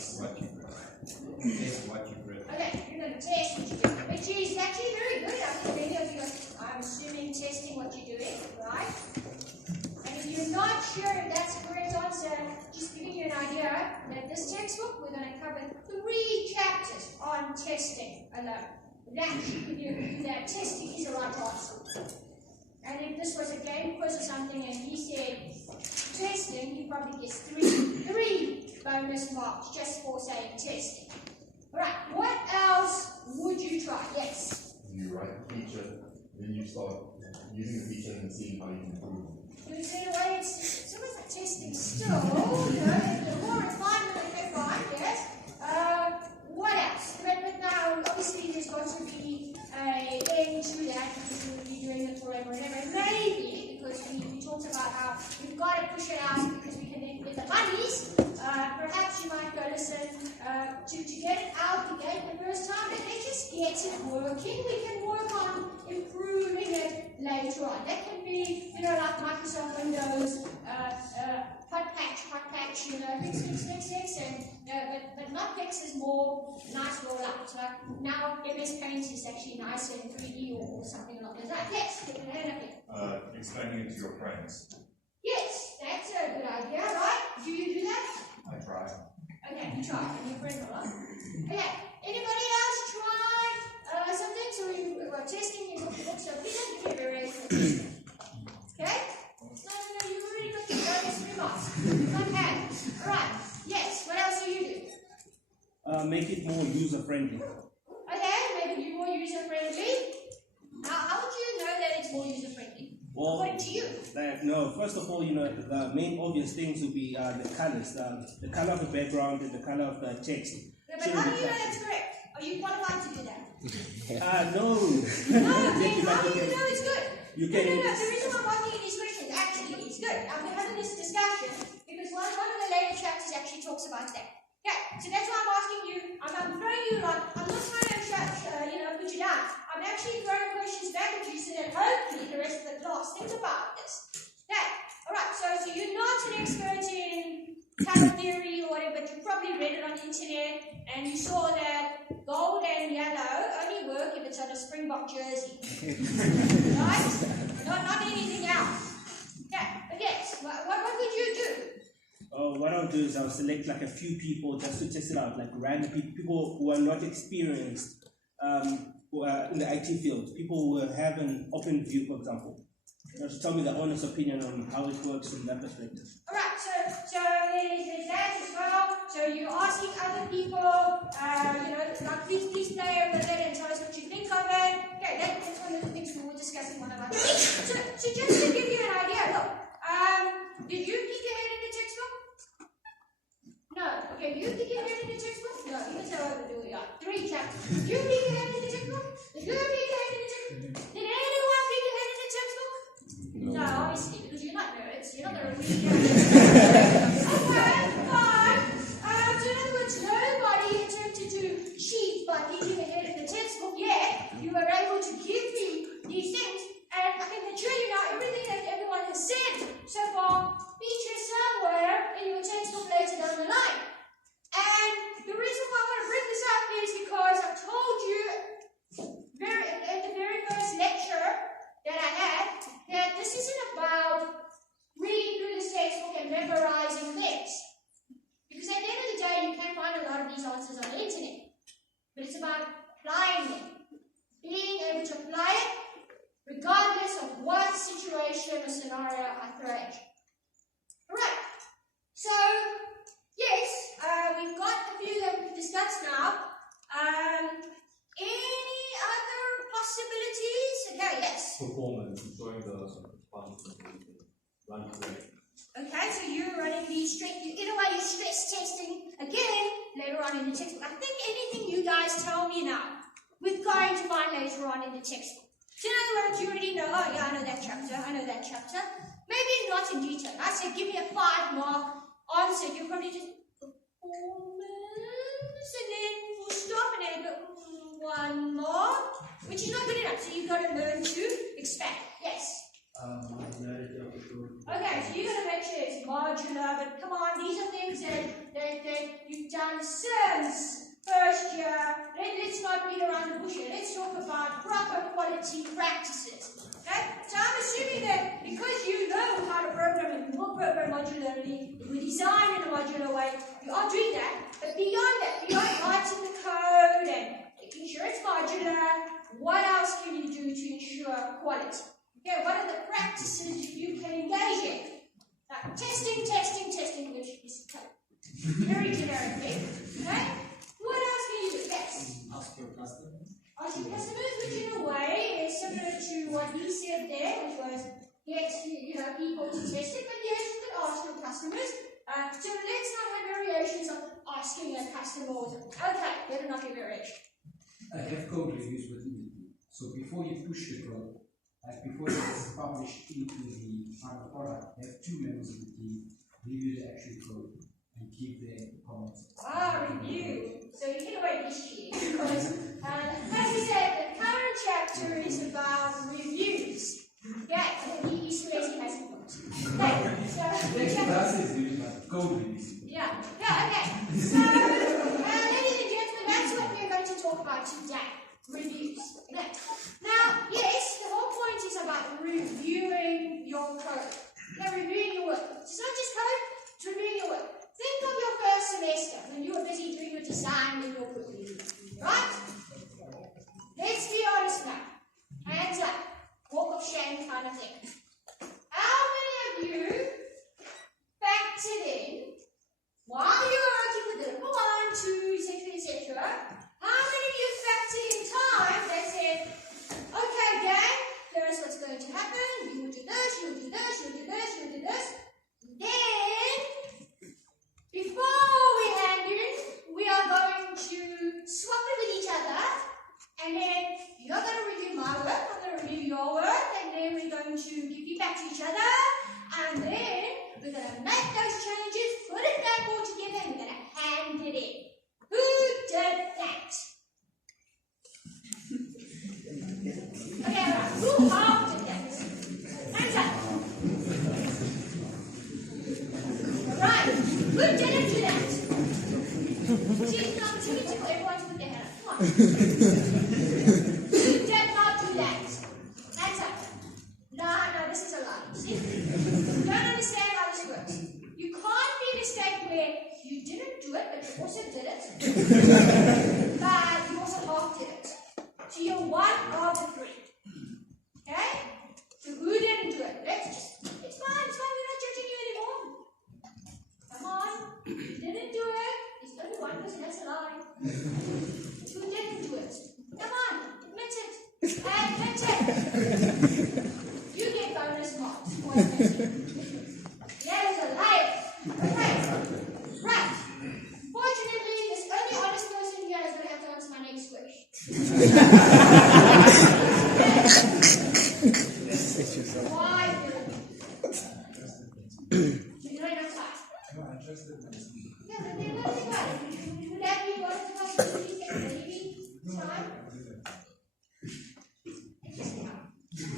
Yes. What you've read. Test what you've read. Okay, you're going to test what you're doing, which is actually very good. I think many of you are, I'm assuming, testing what you're doing, right? And if you're not sure if that's the correct answer, just giving you an idea that this textbook, we're going to cover 3 chapters on testing alone. That, that testing is the right answer. And if this was a game quiz or something and he said testing, he probably gets 3 bonus marks just for saying testing. Alright, what else would you try? Yes? You write the feature, then you start using the feature and seeing how you can improve. You say, well, it's almost like testing still, you know, the more refinement of that fine, yes. What else? But now, obviously, there's got to be an end to that because we'll be doing it forever and ever. Maybe, because we talked about how we've got to push it out because we can then get the monies. Perhaps you might go listen to get it out the gate the first time, and let's just get it working. We can work on improving it later on. That can be, you know, like Microsoft Windows, hot patch, you know, fix, and but not fix is more nice rollout. So now MS Paint is actually nice in 3D or something like that. Yes, get your hand up here. Explaining it to your friends. Yes, that's a good idea, right? Do you do that? I try. Okay, you try, and your friend will. Okay, anybody else try something? So we were testing your books, so please don't give me a variation of testing. Okay? So you've already got your bonus remarks. Okay, alright. Yes, what else do you do? Make it more user-friendly. Okay, make it more user-friendly. Now, how would you know that it's more user-friendly? Well, according to you? No, first of all, you know, the main obvious things would be the colors, the color of the background and the color of the text. Yeah, but how do you know that's correct? Are you qualified to do that? No. No, then how do you know it's good? You can. No. The reason why I'm asking you these questions actually is good. I've been having this discussion because one of the later chapters actually talks about that. Okay, so that's why I'm asking you. I'm throwing you like I'm not trying to put you down. I'm actually throwing questions back at you so that hopefully the rest of the class thinks about this. Okay, all right. So you're not an expert in color theory or whatever, but you probably read it on the internet and you saw that gold and yellow only work if it's on a Springbok jersey, right? Not anything else. Okay, but yes, what would you do? What I'll do is I'll select like a few people just to test it out, like random people who are not experienced who are in the IT field, people who have an open view, for example. Just tell me the honest opinion on how it works from that perspective. Alright, so there's that as well. So you're asking other people, like please play with it and tell us what you think of it. Okay, that's one of the things we were discussing one of our days. So just to give you an idea, look, did you peek your head in the textbook? No. Okay, you peek your head in the textbook? No, you can tell what we are. 3 chapters. Did you peek your head in the textbook? Did you peek your head in the textbook? Did anyone peek your head in the textbook? No, obviously, because you're not nerds. You're not going to read it. Okay, fine. So in other words, nobody attempted to cheat by peeking your head in the textbook yet. You were able to give me these things, and I can assure you now everything that everyone has said so far features somewhere in your textbook later down the line. And the reason why I want to bring this up is because I told you at the very first lecture that I had that this isn't about reading through this textbook and memorizing things. Because at the end of the day, you can find a lot of these answers on the internet. But it's about applying them. Being able to apply it regardless of what situation or scenario I throw at you. Alright. So, yes, we've got a few that we've discussed now. Any other possibilities? Okay, yes. Performance, showing the run straight. Okay, so you're running these straight. In a way, you're stress testing again later on in the textbook. I think anything you guys tell me now, we're going to find later on in the textbook. So in other words, you already know, oh yeah, I know that chapter. Maybe not in detail. I said, give me a 5-mark answer. You probably just performance, and then we'll stop and then go 1 mark, which is not good enough. So you've got to learn to expand. Yes. modularity of the code. Okay, so you're going to make sure it's modular, but come on, these are things that you've done since first year. Let's not beat around the bush here. Let's talk about proper quality practices. Okay? So I'm assuming that because you know how to program and you will program modularly, you design in a modular way, you are doing that. But beyond that, beyond writing the code and making sure it's modular, what else can you do to ensure quality? Okay, what are the practices you can engage in? Now, testing, which is very generic thing. Okay? What else can you do? Yes. Ask your customer. Ask your customers, which in a way is similar to what he said there, which was get people to test it, but yes, you can ask your customers. So let's not have variations of asking a customer. Okay, better not be variation. Have code reviews with you. So before you push the code, before it is published into the final product, have two members of the team review the actual code and keep their comments. Review. So you get away with this shit because, as we said, the current chapter is about reviews. Yeah, and the Easter eggs he hasn't put. Okay, so That is doing like code reviews. yeah, okay. So, ladies and gentlemen, that's what we're going to talk about today. Reviews. Okay. Now, yes, the whole point is about reviewing your code. Yeah, reviewing your work. It's not just code, it's reviewing your work. Think of your first semester when you were busy doing your design and your code review. Right? Let's be honest now. Hands up. Walk of shame kind of thing. How many of you factored in while you were working with the number 1, 2, etc., how many of you factored in time that said, okay, gang, here's what's going to happen. You will do this, you will do this, you will do this, you will do this. Then, before we hand in, we are going to swap it with each other. And then you're going to review my work, I'm going to review your work, and then we're going to give feedback to each other. And then we're going to make those changes, put it back all together, and we're going to hand it in. Who did that? Okay, alright. Who half did that? Hands up. Right. Who didn't do that? See, it's an opportunity for everyone to put their hand up. Come on. Who did not do that? Hands up. No, this is a lie. See? You don't understand how this works. You can't be in a state where you didn't do it, but you also did it. But you also half did it. So you're one of the three. Okay? So who didn't do it? It's fine, we're not judging you anymore. Come on. You didn't do it. There's only one person, that's a lie. Who didn't do it? Come on, admit it. Admit it. You get bonus marks for admitting. That is a liar. Okay. Right. Fortunately, this only honest person here is going to have to answer my next question. Why you don't have time? No, I'm interested in this. Yeah, but then what is it? Would that be what the possibility that maybe time?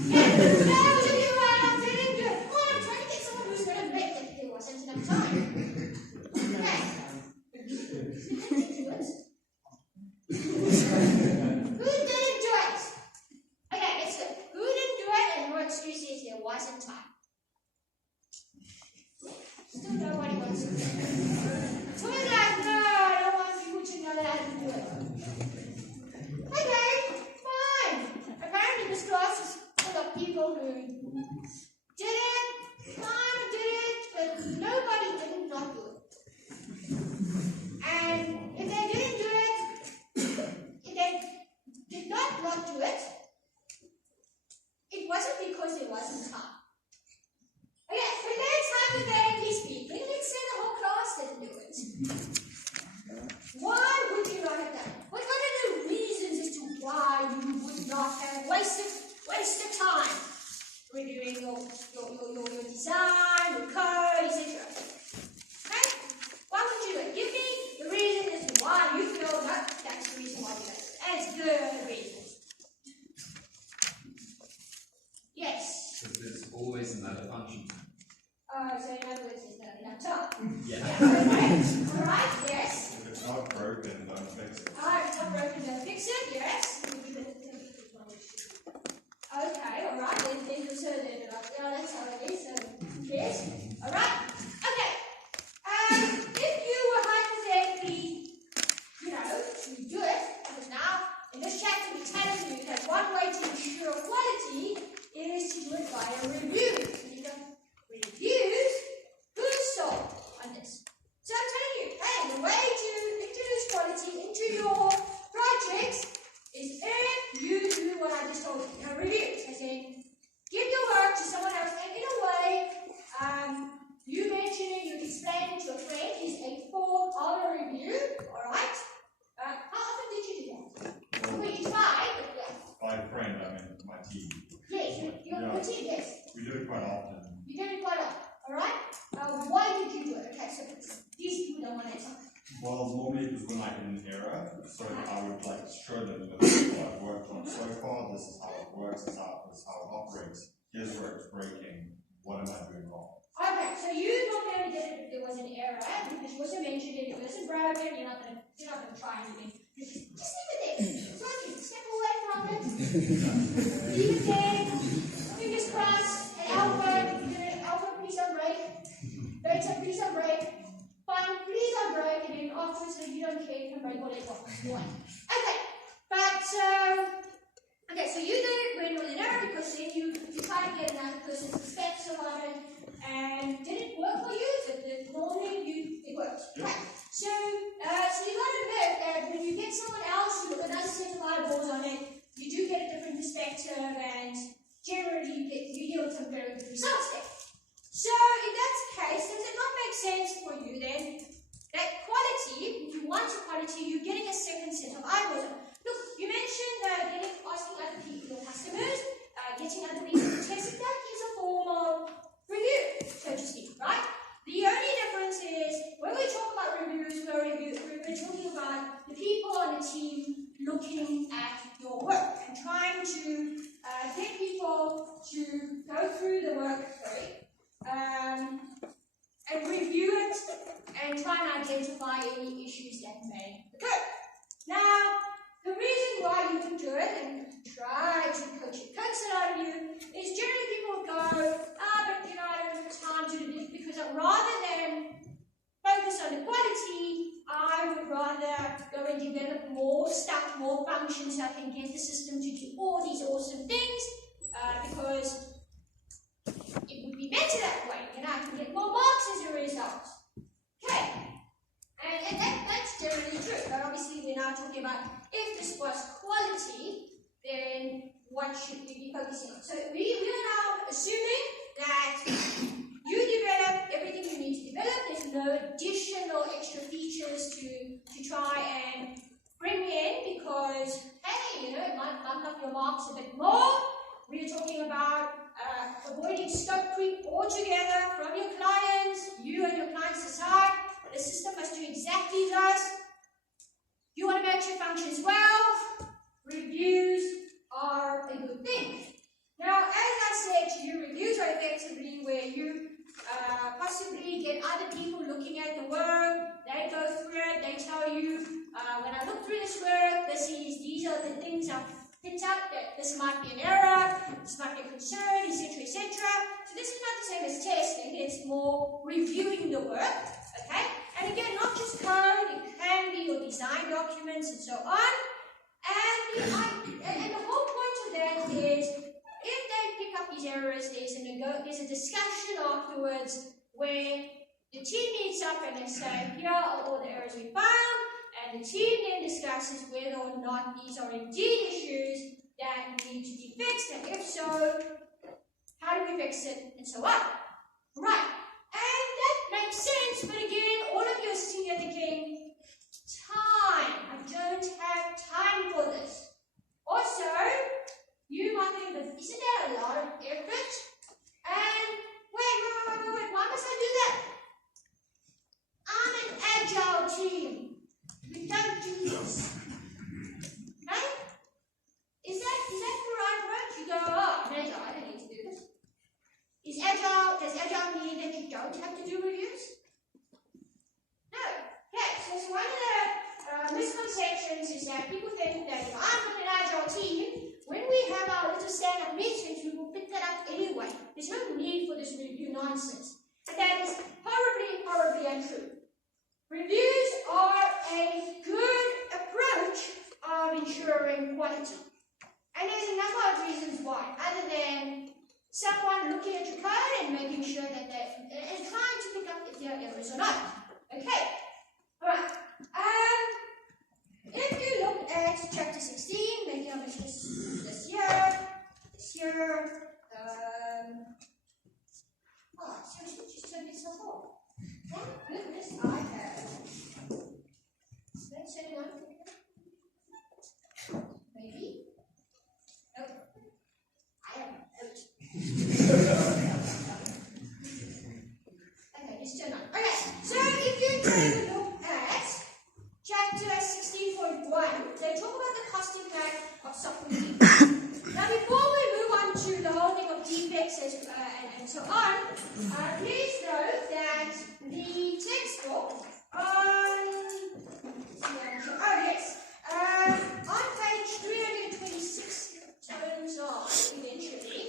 Yeah, those of you who are not didn't do it. Oh, I'm trying to get someone who's going to admit that there wasn't enough time. Okay. Who didn't do it? Who didn't do it? Okay, let's go. Who didn't do it and your excuse is there wasn't time? Still nobody wants to do it. So we're like, no, I don't want people to know that I didn't do it. Okay, fine. Apparently this class is full of people who did it, kind of did it, but nobody did not do it. And if they didn't do it, if they did not do it, it wasn't because there wasn't time. Okay, but let's hypothetically speaking, let's say the whole class didn't do it. Why would you not have done it? What are the reasons as to why you would not have wasted time reviewing your design, your code, etc.? Yeah. Okay. Alright, yes. If it's not broken, don't fix it. It's not broken, don't fix it, yes. Okay, alright, then so yeah, that's how it is. So, yes. Alright. Okay. If you were hypothetically, to do it, because now in this chapter we're telling you that one way to ensure quality is to do it via reviews. So you can reviews good sold on this. So I'm telling you, hey, the way to introduce quality into your projects is if you do what I just told you. Reviews, as in give your work to someone else, and in a way, you mentioning, you explaining to a friend is a form of a review, alright? How often did you do that? Well, you tried, but yeah. By a friend, I mean my team. Yes, your team, yes. We do it quite often. You did it quite often, alright? Why did you do it? Okay, so these people don't want to answer. Well, normally it was when I in an error, so I would like show them that this is what I've worked on so far, this is how it works, this is how it operates, here's where it's breaking, what am I doing wrong? Okay, so you normally only did it if there was an error, because you also mentioned it, if it wasn't broken, you're not gonna try anything. Just leave it there. It's working. Step away from it. Leave it there. Fingers crossed. And Alpha, please don't break. Beta, please don't break. Fine, please don't break. And then afterwards, if you don't care, you can break whatever you want. Okay, but okay, so you did it when it was an error because then you try to get another person's perspective on it. And did it work for you? Normally it works. Yep. Right. So you got to admit that when you get someone else with another set of eyeballs on it, you do get a different perspective, and generally you yield some very good results there. So in that case, does it not make sense for you then that quality, if you want your quality, you're getting a second set of eyeballs on? Look, you mentioned asking other people, your customers, getting other people to test it. That is a form of review, so to speak, right? The only difference is when we talk about reviews, we're talking about the people on the team looking at your work and trying to get people to go through the work, and review it and try and identify any issues that may occur. Now, the reason why you would do it and try to coax it out of you is generally people would go, but I don't have time to do this, because rather than focus on the quality, I would rather go and develop more stuff, more functions, so I can get the system to do all these awesome things, because it would be better that way, I can get more marks as a result. Okay, and that's generally true, but obviously we're now talking about if this was quality, then what should we be focusing on? So we are now assuming that you develop everything you need to develop. There's no additional extra features to try and bring in because, hey, it might bump up your marks a bit more. We're talking about avoiding scope creep altogether from your clients. You and your clients decide the system must do exactly this. You want to make your functions well. Reviews are a good thing. Now, as I said to you, reviews are effectively where you possibly get other people looking at the work. They go through it. They tell you, when I look through this work, these are the things I've picked up, that this might be an error, this might be a concern, etc., etc. So this is not the same as testing. It's more reviewing the work, okay? And again, not just code, it can be your design documents and so on. And the whole point of that is, if they pick up these errors, there's a discussion afterwards where the team meets up and they say, here are all the errors we found, and the team then discusses whether or not these are indeed issues that need to be fixed, and if so, how do we fix it, and so on. Right, and that makes sense, but again, all of you are sitting here thinking, time, I don't have time for this. Also, you might think, but isn't that a lot of effort? And wait, why must I do that? I'm an agile team. We don't do this. Okay? Is that the right word? You go, I'm agile, I don't need to do this. Does agile mean that nonsense. And that is horribly, horribly untrue. Reviews are a good approach of ensuring quality. And there's a number of reasons why, other than someone looking at your code and making sure that and trying to pick up if there are errors or not. Okay. Alright. If you look at chapter 16, maybe I'll make this here. Seriously, just turn this off. Thank goodness I have. Let's turn it on. Maybe. Nope. I am out. Okay, just turn on. Okay, so if you take a look at chapter 16.1, they talk about the cost impact of software defects. Now, before we move on to the whole thing of defects and so on, please note that the textbook on page 326 turns on eventually.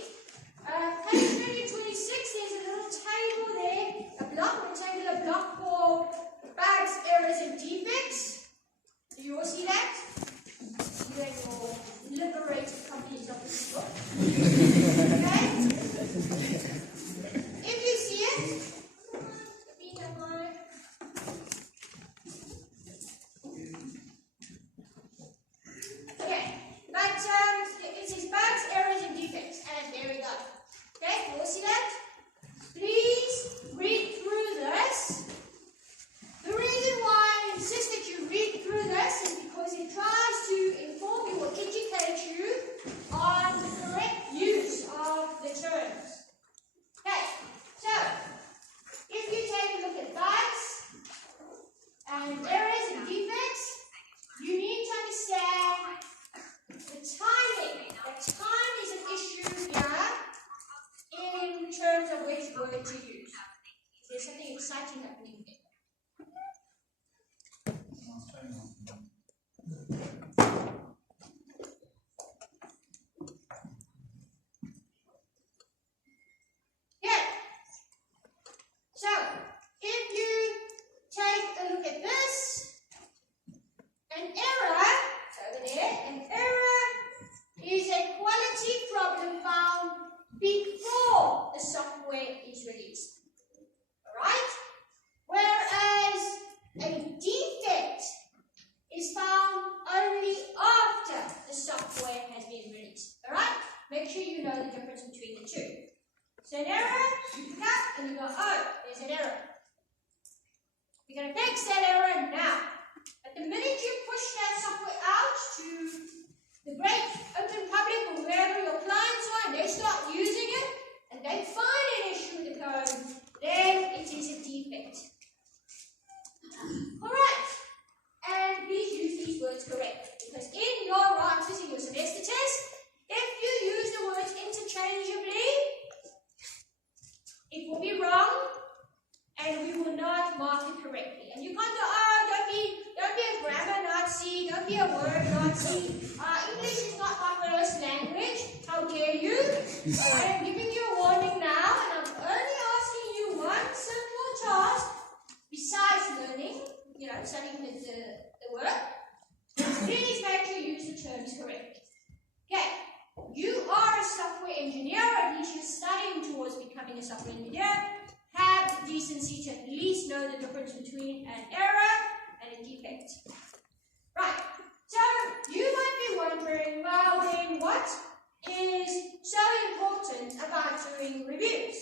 Page 326, there's a little table there, a rectangular block for bugs, errors, and defects. Do you all see that? You and your liberated copies of this book. Okay? If you see it, okay, but it says bugs, errors, and defects, and there we go. Okay, you all see that? Please read through this. The reason why I insist that you read through this is because it tries to inform you or educate you on the correct use of the terms. Okay, so if you take a look at bugs and errors and defects, you need to understand the timing. The time is an issue here in terms of which word to use. There's something exciting happening here. Yeah. So, if you take a look at this, an error, so over there, an error is a quality problem found before the software is released. Alright? Whereas a defect is found only after the software has been released. Alright? Make sure you know the difference between the two. So an error, you pick up and you go, oh, there's an error. You're going to fix that error now. But the minute you push that software out to the great open public or wherever your clients are and they start using it and they find an issue with the code, then it is a defect. Alright. And please use these words correctly, because in your answers in your semester test, if you use the words interchangeably, it will be wrong and we will not mark it correctly. And you can't go, oh, don't be a grammar Nazi, don't be a word Nazi. English is not my first language. How dare you? I am giving you a warning now, and I'm only asking you one simple task besides learning, studying the work. Please make sure you use the terms correctly. Okay, you are a software engineer, at least you're studying towards becoming a software engineer. Have the decency to at least know the difference between an error and a defect. Right, so you might be wondering, well then, what is so important about doing reviews?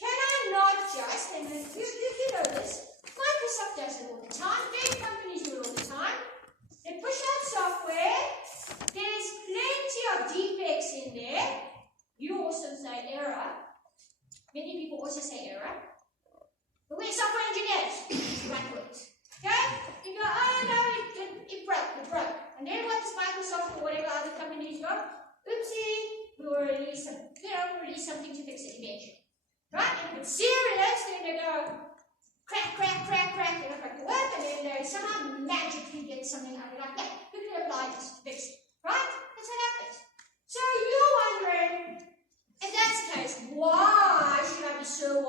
Can I not just, and you know this, Microsoft does it all the time, big companies do it all the time. They push out software, there's plenty of defects in there. You also say error. Many people also say error. But we're software engineers, right words. Okay? You go, oh no, it broke. And then what does Microsoft or whatever other companies go? Oopsie, we'll release something to fix it eventually. Right? And if it's serious, then they go crack, they don't crack the work, and then they somehow magically get something out of it like that. You can apply this to fix it. Right? That's what happens. So you're wondering, if that's the case, why should I be so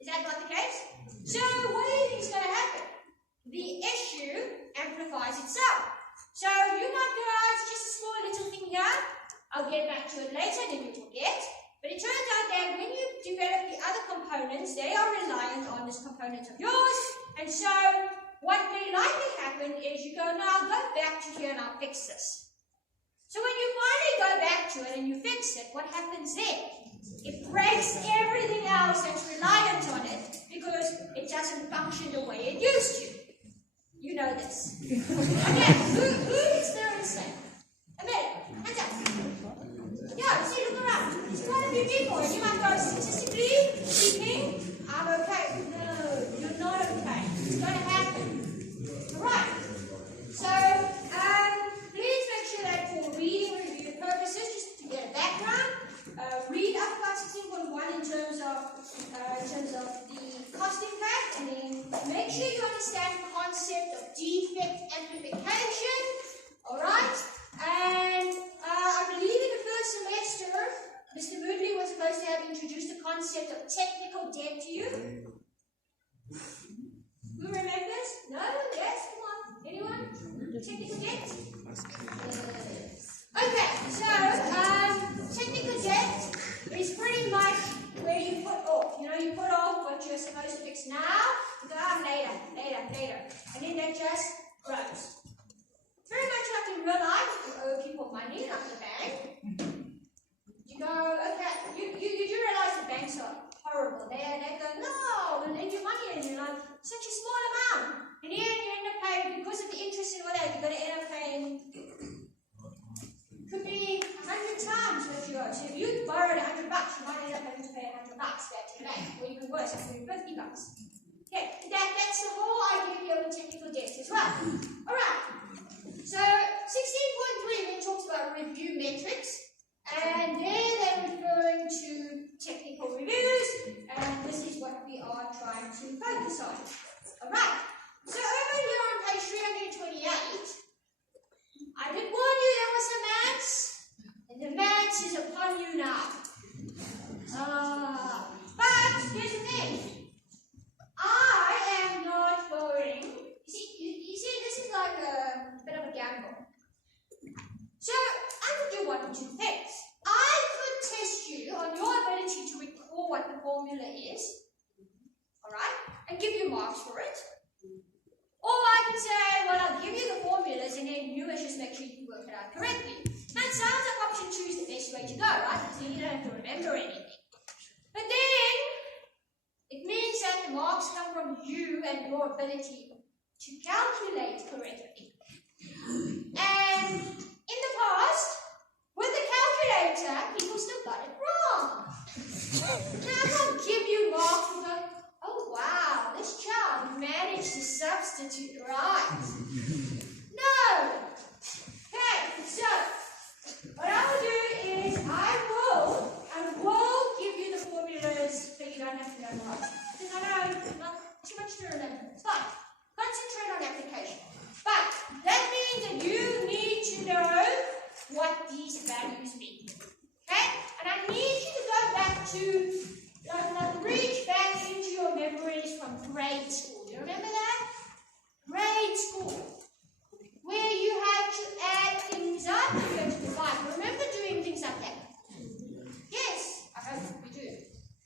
Is that not the case? So what do you think is going to happen? The issue amplifies itself. So you might go, oh, it's just a small little thing here. I'll get back to it later, then you forget. But it turns out that when you develop the other components, they are reliant on this component of yours. And so what may likely happen is you go, no, I'll go back to here and I'll fix this. So when you finally go back to it and you fix it, what happens then? It breaks everything else that's reliant on it because it doesn't function the way it used to. You know this. Okay, who experienced that? A minute, hands up. Yeah, see, look around. There's quite a few people. You might go, statistically speaking, I'm okay. No, you're not okay. It's going to happen. Alright. So, please make sure that for reading review purposes, just to get a background, read up about 16.1 in terms of the cost impact, and then make sure you understand the concept of defect amplification. Alright? And I believe in the first semester, Mr. Woodley was supposed to have introduced the concept of technical debt to you. Who remembers? No? Yes? Come on. Anyone? Technical debt? Okay, so technical debt is pretty much where you put off. You know, you put off what you're supposed to fix now, you go, later. And then that just grows. Very much like in real life, you owe people money, like the bank. You go, okay, you do realize the banks are horrible. They go, no, we'll lend you money, and you're like, such a small amount. And then you end up paying, because of the interest and whatever, you're going to end up paying, could be 100 times what you owe. So if you borrowed $100, you might end up having to pay $100 back to the bank, or even worse, $150. Okay, that's the whole idea of technical debt as well. Alright, so 16.3 then talks about review metrics, and there they're referring to technical reviews, and this is what we are trying to focus on. Alright, so over here on page 328, I did warn you there was some maths, and the maths is upon you now. But here's the thing. I am not going. You see, this is like a bit of a gamble. So I could do one or two things. I could test you on your ability to recall what the formula is, alright, and give you marks for it. Or I can say, well, I'll give you the formulas and then you must just make sure you work it out correctly. Now it sounds like option 2 is the best way to go, right? Because then you don't have to remember anything. But then, it means that the marks come from you and your ability to calculate correctly. And in the past, with the calculator, people still got it wrong. Now I can't give you marks and go, oh wow, this child managed to substitute right. No! Okay, so what I will do is I will give you the formulas so you don't have to memorize. Because I know not too much to remember. It's fine. Concentrate on application. But that means that you need to know what these values mean. Okay? And I need you to go back to reach back into your memories from grade school. You remember that? Grade school. Where you had to add things up and you had to divide. Remember doing things like that? Yes, I hope you do.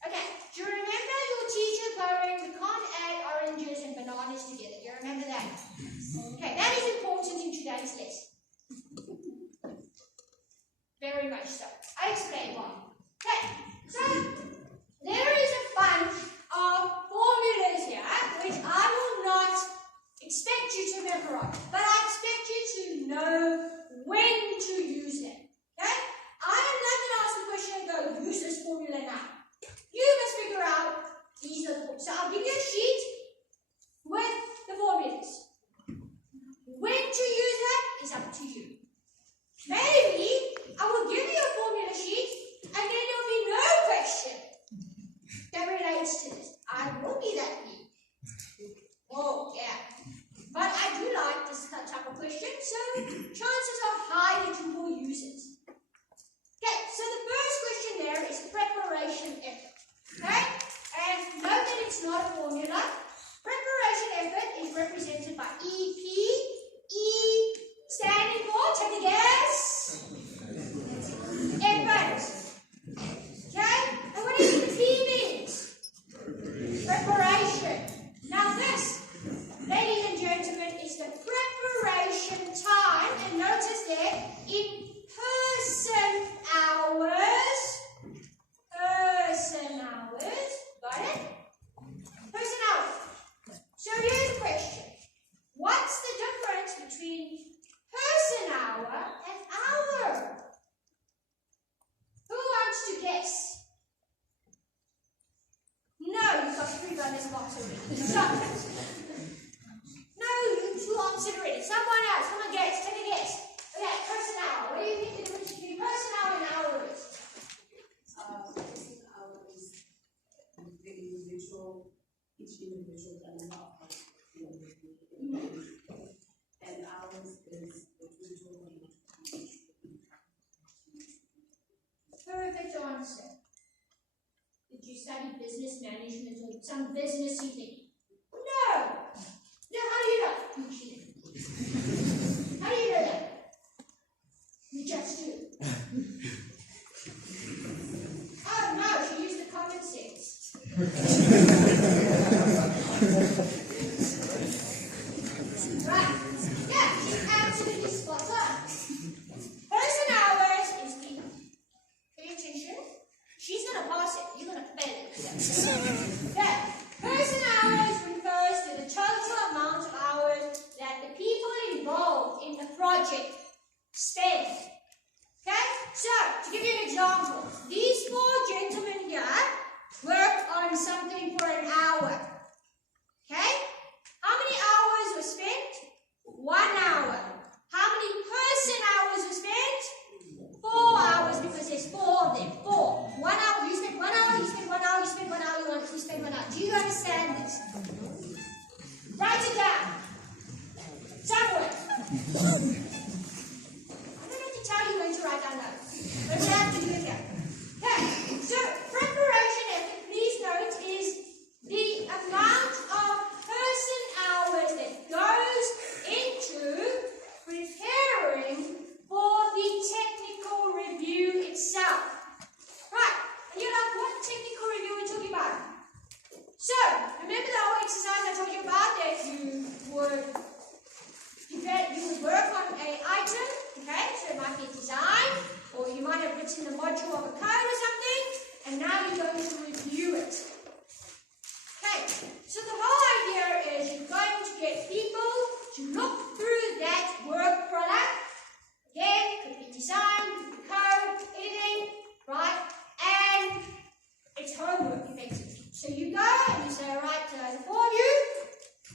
Okay, do you remember your teacher going, we can't add oranges and bananas together? Do you remember that? Okay, that is important in today's lesson. Very much so. I'll explain why. Okay, so there is a bunch of formulas here which I will not expect you to memorize, but I expect you to know when to use them. Okay? I am not going to ask the question and go, use this formula now. You must figure out these are the formulas. So I'll give you a sheet with the formulas. When to use that is up to you. Maybe I will give you a formula sheet and then there'll be no question that relates to this. I will be that weak. Oh, yeah. But I do like this type of question, so chances are high that you will use it. Okay, so the first question there is preparation effort. Okay? And note that it it's not a formula. Preparation effort is represented by EP. E standing for, take a guess. Effort. Okay? And what do you think the P means? Preparation. Now this, ladies and gentlemen, is the preparation time. And notice there, in person hours. Person hours. Got it? Person hours. So here's the question. What's the difference between person hour and hour? Who wants to guess? No, you've got 3 on this box already. Stop it. No, you answered already. Someone else. Come on, guess. Take a guess. Okay, person hour. What do you think the difference between person hour and hour is? Person hour is the individual, each individual and not and ours is the total. Perfect answer. Did you study business management or some businessy thing? No. No, how do you know? You cheated. How do you know that? You just do. Oh no, she used the common sense. Right. Yeah, she's absolutely spot on. Person hours is the, pay attention, she's going to pass it, you're going to fail it. Okay. Person hours refers to the total amount of hours that the people involved in the project spend. Okay? So, to give you an example, these 4 gentlemen here worked on something for an hour. Okay? How many hours were spent? 1 hour. How many person hours were spent? 4 hours, because there's 4 of them. 4. 1 hour, you spend 1 hour, you spend 1 hour, you spend 1 hour, you spend 1 hour. Do you understand this? Write it down. Somewhere. I don't have to tell you when to write down notes, but we have to do it here. Okay, so preparation effort, please note, is the amount of person hours that goes into preparing for the technical review itself. Right, and you're like, what technical review are we talking about? So, remember the whole exercise I told you about that you would work on an item, okay? So it might be design, or you might have written the module of a code or something, and now you're going to review it. Okay, so the whole idea is you're going to get people to look through that work product. Again, could be design, could be code, anything, right? And it's homework, effectively. So you go and you say, all right, the 4 of you,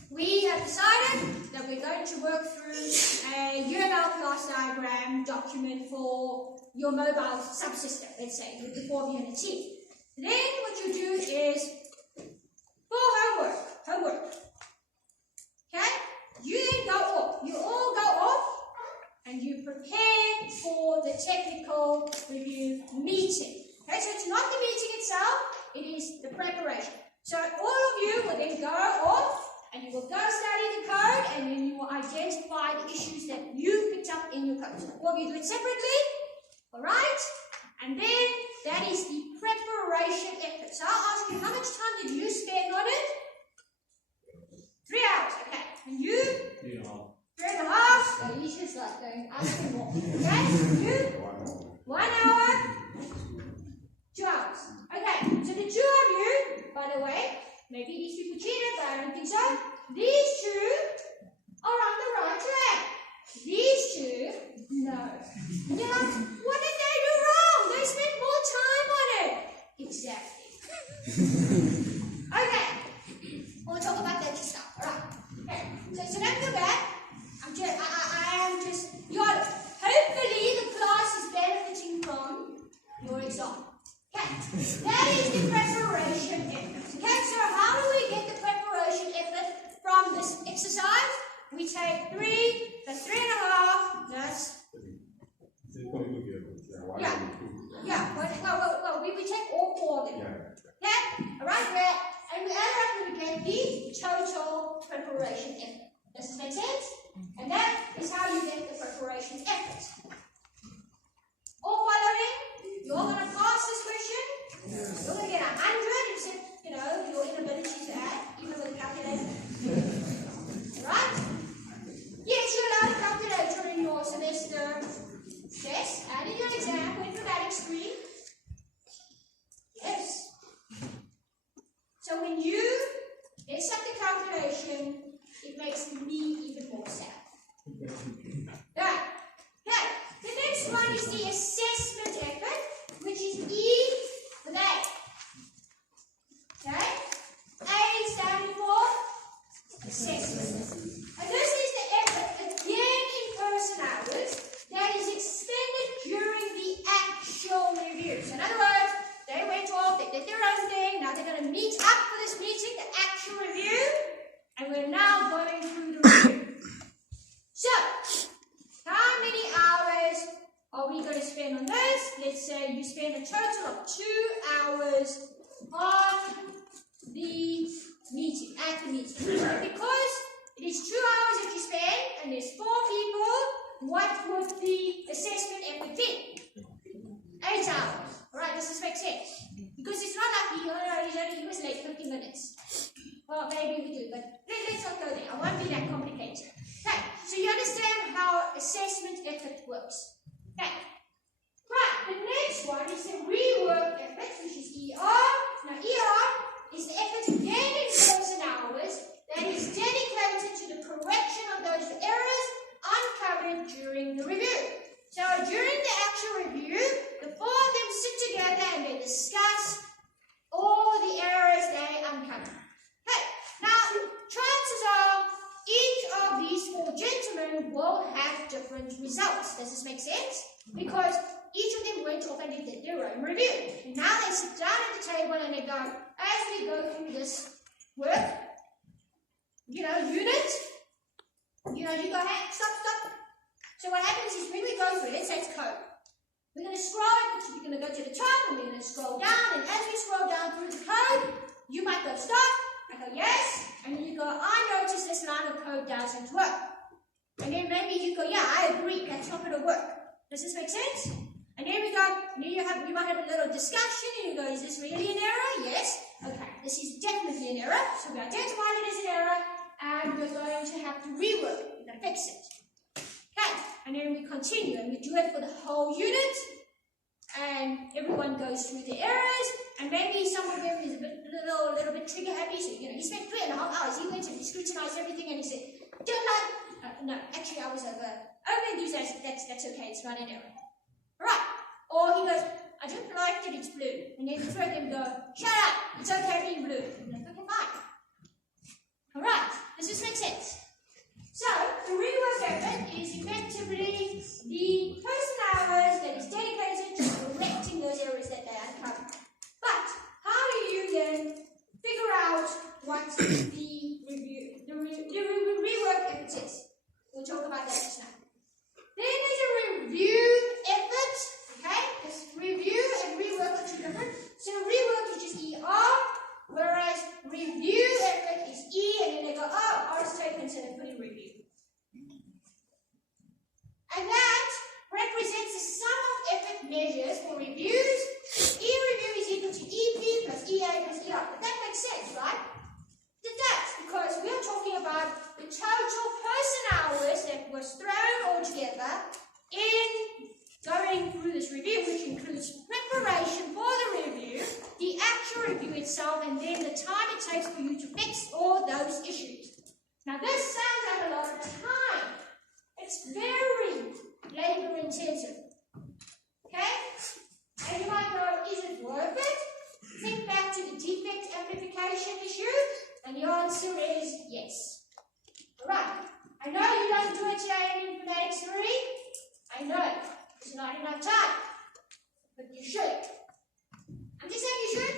we have decided that we're going to work through a UML class diagram document for your mobile subsystem, let's say, with the 4 of you in a team. Then what you do is for homework. Okay? You then go off. You all go off and you prepare for the technical review meeting. Okay, so it's not the meeting itself, it is the preparation. So all of you will then go off and you will go study the code, and then you will identify the issues that you picked up in your code. So all of you do it separately, alright? And then that is the preparation effort. So I'll ask you, how much time did you spend on it? 3 hours, okay. And you? 3.5. 3.5? So he's just like going, asking more. Okay, you? 1 hour? 2 hours. Okay, so the 2 of you, by the way, maybe these people cheated, but I don't think so. These 2 are on the right track. These 2, no. And you're like, what did they do wrong? They spent more time on it. Exactly. Okay. We'll talk about that just now. Alright. Okay. So don't go back. I am just, hopefully the class is benefiting from your exam. Okay. That is the preparation effort. Okay, so how do we get the preparation effort from this exercise? We take 3, that's 3.5, that's... Yeah, well, we take all 4 of them. Okay, right there, and we add up get the total preparation effort. Does this make sense? And that is how you get the preparation effort. All following? You all going to pass this question? You're going to get 100 except, your inability to add, even with a calculator. Right? Yes, you're allowed a calculator in your semester test and in your exam for Informatics 3. Yes. So when you mess up the calculation, it makes me even more sad. Right. Okay. The next one is the assessment effort, which is E with A. Okay? A standing for assessment. And this is the effort, again in person hours, that is expended during the actual review. So in other words, they went off, they did their own thing, now they're going to meet up for this meeting, the actual review, and we're now going through the review. So, how many hours are we going to spend on this? Let's say you spend a total of 2 hours on the meeting, at the meeting. Because it is 2 hours that you spend, and there's 4 people, what would the assessment effort be? 8 hours. Alright, does this make sense? Because it's not like he was late 50 minutes. Well, maybe we do, but let's not go there. I won't be that complicated. Okay, so you understand how assessment effort works. Okay. Right, the next one is the rework effort, which is ER. Now, ER is the effort again in person hours that is dedicated to the correction of those errors uncovered during the review. So, during the actual review, the 4 of them sit together and they discuss all the errors they uncovered. Okay, now, chances are each of these 4 gentlemen will have different results. Does this make sense? Because each of them went off and they did their own review. And now they sit down at the table and they go, as we go through this work, unit, you go, hey, stop. So what happens is when we go through it, let's say it's code. We're going to scroll, we're going to go to the top and we're going to scroll down, and as we scroll down through the code, you might go stop, I go yes, and then you go, I notice this line of code doesn't work. And then maybe you go, yeah, I agree, that's not going to work. Does this make sense? And then we go, and then you might have a little discussion, and you go, is this really an error? Yes. Okay, this is definitely an error, so we identified it as an error, and we're going to have to rework, we're going to fix it. Okay, and then we continue, and we do it for the whole unit, and everyone goes through the errors, and maybe some of them is a little bit trigger happy, so he spent 3.5 hours, he went and he scrutinized everything, and he said, don't like, no, actually I was over enthusiastic, that's okay, it's not an error. Right, or he goes, I didn't like that it's blue, and then the 3 of them go, shut up, it's okay being blue, and I'm like, okay, fine. Alright, does this make sense? So, the rework effort is effectively the person hours that is dedicated to correcting those errors that they uncover. But, how do you then figure out what the rework effort is? We'll talk about that just now. Then there's a review effort, okay? Because review and rework are 2 different. So, rework is just ER, whereas review effort is E, and then they go, oh, R is taken, so they put in review. And that represents the sum of effort measures for reviews. E review is equal to EP plus EA plus ER. But that makes sense, right? It does, because we are talking about the total person hours that was thrown all together in going through this review, which includes preparation for the review, the actual review itself, and then the time it takes for you to fix all those issues. Now, this sounds like a lot of time. It's very labor intensive. Okay? And you might go, is it worth it? Think back to the defect amplification issue, and the answer is yes. Alright, I know you don't do it today in Informatics 3. I know, it's not enough time. But you should. I'm just saying you should.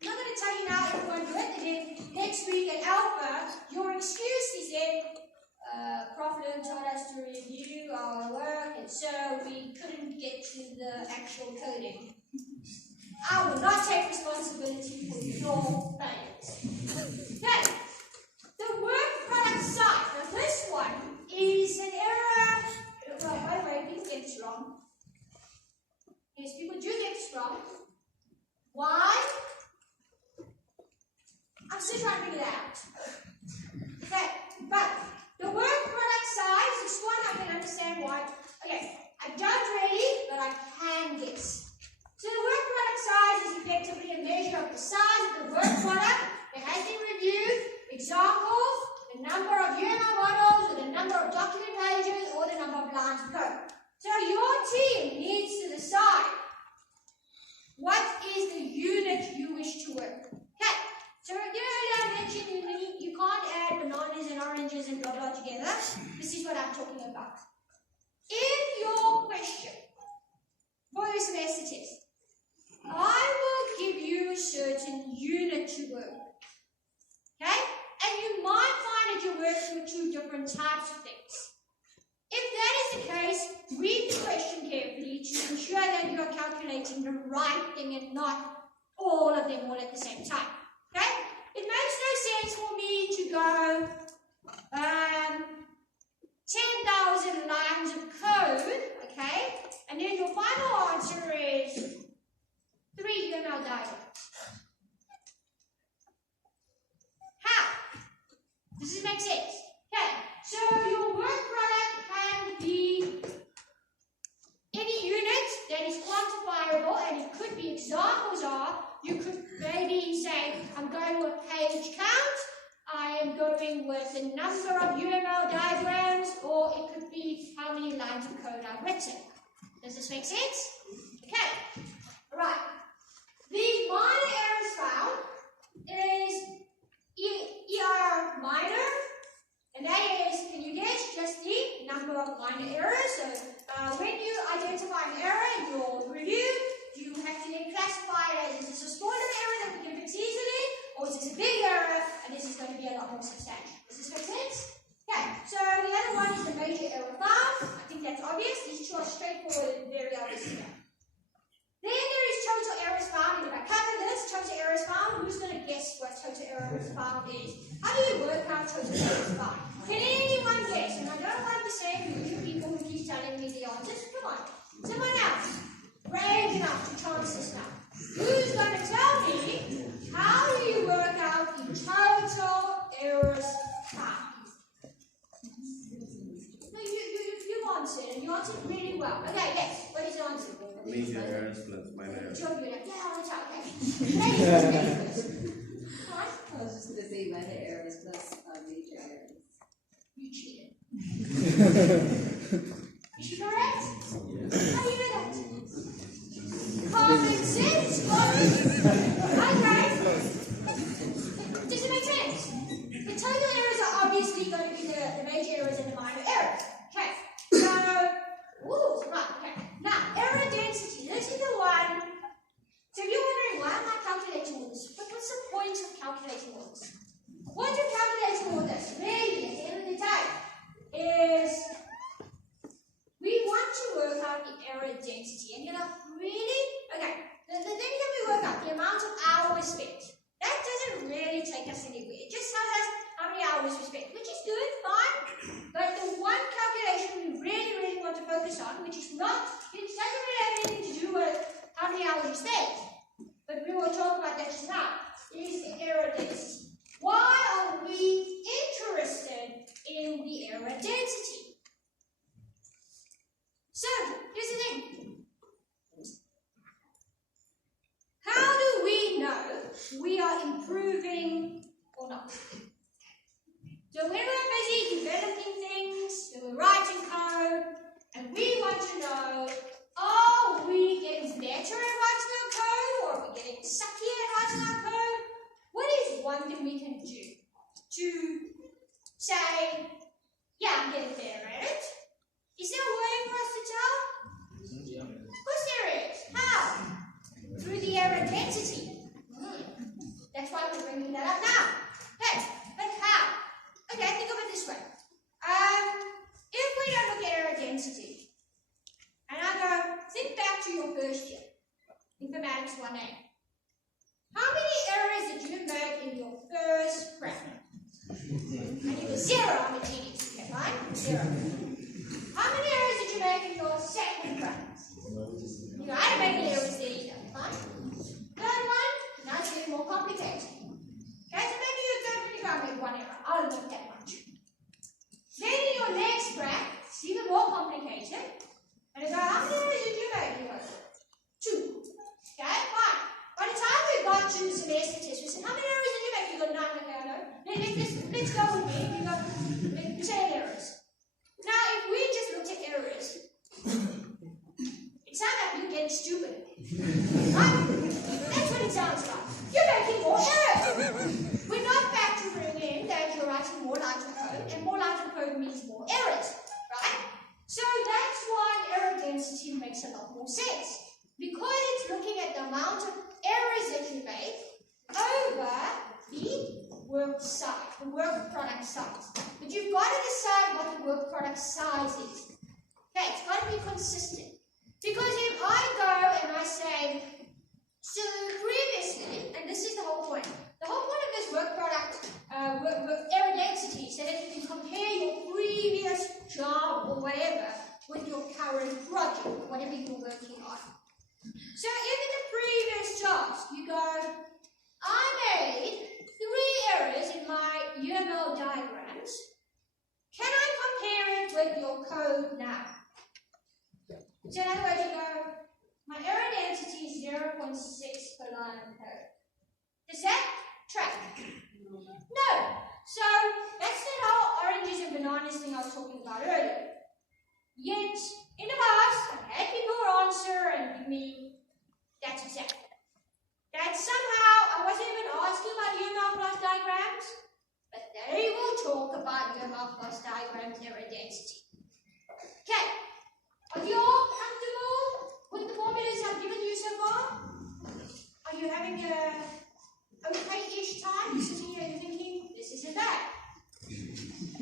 I'm not going to tell you now everyone do it, and then next week at Alpha, your excuse is then, Prof. Lynn told us to review our work, and so we couldn't get to the actual coding. I will not take responsibility for your failures. Okay. out. Okay, but the work product size, this one I can understand why. Okay, I don't really, but I can guess. So the work product size is effectively a measure of the size of the work product that has been reviewed, examples, the number of UML models, or the number of document pages, or the number of lines of code. So your team needs to decide what is the unit you wish to work. Okay, so earlier I mentioned you can't add bananas and oranges and blah blah together. This is what I'm talking about. In your question for the semester test, I will give you a certain unit to work. Okay? And you might find that you're working with two different types of things. If that is the case, read the question carefully to ensure that you are calculating the right thing and not all of them all at the same time. Okay? It makes no sense for me to go 10,000 lines of code, okay? And then your final answer is 3 UML diagrams. How? Does this make sense? Okay, so your work product can be any unit that is quantifiable, and it could be examples of, you could maybe say, I'm going with page count, I am going with the number of UML diagrams, or it could be how many lines of code I've written. Does this make sense? Okay, alright. The minor errors found is ER minor, and that is, can you guess, just the number of minor errors. So when you identify an error in your review, you have to then classify it as, is this a smaller error that we can fix easily, or is this a big error and this is going to be a lot more substantial. Does this make sense? Okay, so the other one is the major error found. I think that's obvious. These two are straightforward and very obvious here. Then there is total errors found, and if I cover this, total errors found, who's going to guess what total errors found is? How do you work out total errors found? Can anyone guess? And I don't want the same usual people who keep telling me the answers. Come on, someone else. Brave enough to chance this now. Who's going to tell me how do you work out the total errors found? No, you answered, and you answered really well. Okay, yes, what is the answer? Major errors plus minor errors. Yeah, that's okay. I was just going to say minor errors plus major errors. You cheated. Is she correct? How do you know that? Common sense, okay. Does it make sense? The total errors are obviously going to be the major errors and the minor errors. Okay, so, right, okay. Now, error density, this is the one. So if you're wondering, why am I calculating all this? What's the point of calculating all this? The point of calculating all this, really, at the end of the day, is we want to work out the error density. And you're like, really? Okay, then can we work out the amount of hours spent? That doesn't really take us anywhere. It just tells us how many hours we spent, which is good, fine. But the one calculation we really, really want to focus on, which is not, it doesn't really have anything to do with how many hours you spent, but we will talk about that just now, is the error density. Why are we interested in the error density? So, here's the thing. How do we know we are improving or not? So when we're busy developing things, and we're writing code, and we want to know, are we getting better at writing our code, or are we getting sucky at writing our code? What is one thing we can do to say, yeah, I'm getting better at it? Is there a way for us to tell? Yeah. Of course there is. How? Through the error density. That's why we're bringing that up now. Okay, but how? Okay, think of it this way. If we don't look at error density, and I go, think back to your first year, Informatics 1A. How many errors did you make in your first prep? And it was 0 on the genius, okay, right? 0. How many errors did you make in your second prep? You know, I didn't make any errors there either, fine? Third one, now it's getting more complicated. Okay, so maybe you third one you go, one error. I'll admit that much. Then in your next graph, it's even more complicated. And it's like, how many errors did you make? You go, 2. Okay, fine. By the time we got to the semester test, we said, how many errors did you make? You go, 9. Okay, I know. Let's go with me. You go, 10 errors. Now, if we just looked at errors, it sounds like you're getting stupid. Right? That's what it sounds like. You're making more errors. We're not factoring in that you're writing more lines of code, and more lines of code means more errors, right? So that's why error density makes a lot more sense. Because it's looking at the amount of errors that you make over the work size, the work product size. But you've got to decide what the work product size is. Okay, it's got to be consistent. Because if I go and I say, so previously, and this is the whole point of this work product error density is so that you can compare your previous job or whatever with your current project, whatever you're working on. So if in the previous jobs you go, I made 3 errors in my UML diagrams, can I compare it with your code now? So in other words, you go, my error density is 0.6 per line of code. Does that track? No. So that's that whole oranges and bananas thing I was talking about earlier. Yet, in the past, I've had people answer and give me that's exactly. That somehow I wasn't even asking about UML plus diagrams, but they will talk about UML plus diagrams error density. Okay. Are you all comfortable with the formulas I've given you so far? Are you having a okay-ish time? You're sitting here and thinking, this isn't bad.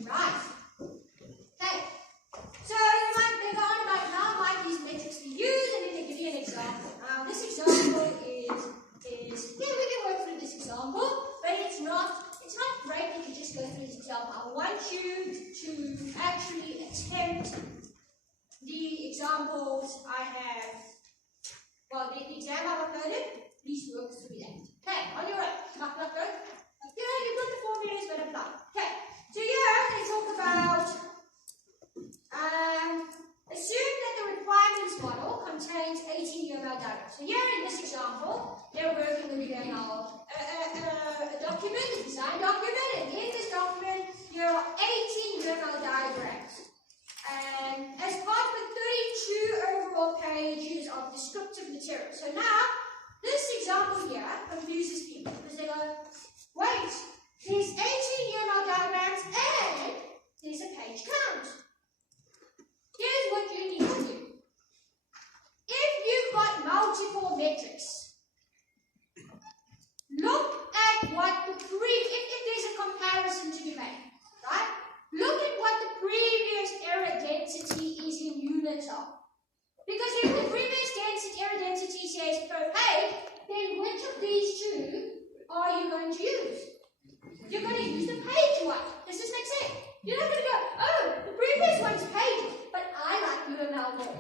Right. Okay. So you might go on about how might these metrics be used, and then they give you an example. Now this example is yeah, we can work through this example, but it's not great if you just go through this example. I want you to actually attempt the examples I have, well, the exam I've uploaded, please work through that. Okay, on your way. Not good? Yeah, you've got the formulas, but apply. Okay, so here they talk about, assume that the requirements model contains 18 UML diagrams. So here in this example, they're working with UML, a document, a design document, and in this document, there are 18 UML diagrams. And as part of the 32 overall pages of descriptive material. So now, this example here confuses people because they go, wait, there's 18 UML diagrams and there's a page count. Here's what you need to do. If you've got multiple metrics, look at what the if there's a comparison to be made, right? Look at what the previous error density is in units of. Because if the previous error density says per page, then which of these two are you going to use? You're going to use the page one. Does this make sense? You're not going to go, oh, the previous one's page, but I like UML more.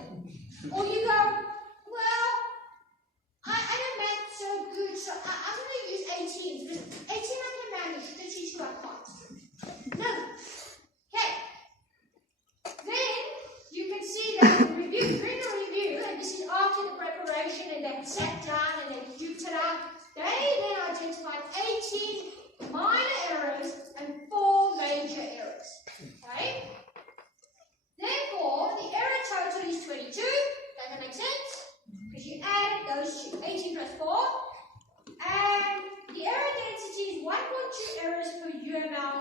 Or you go, well, I know math so good, so I'm going to use 18. Because 18 I can manage, 32 I can't. No. Okay. Then you can see that in during the review, and this is after the preparation, and they've sat down and they've duped it out, they then identified 18 minor errors and 4 major errors. Okay? Therefore, the error total is 22. Does that make sense? Because you added those two, 18 plus 4. And the error density is 1.2 errors per UML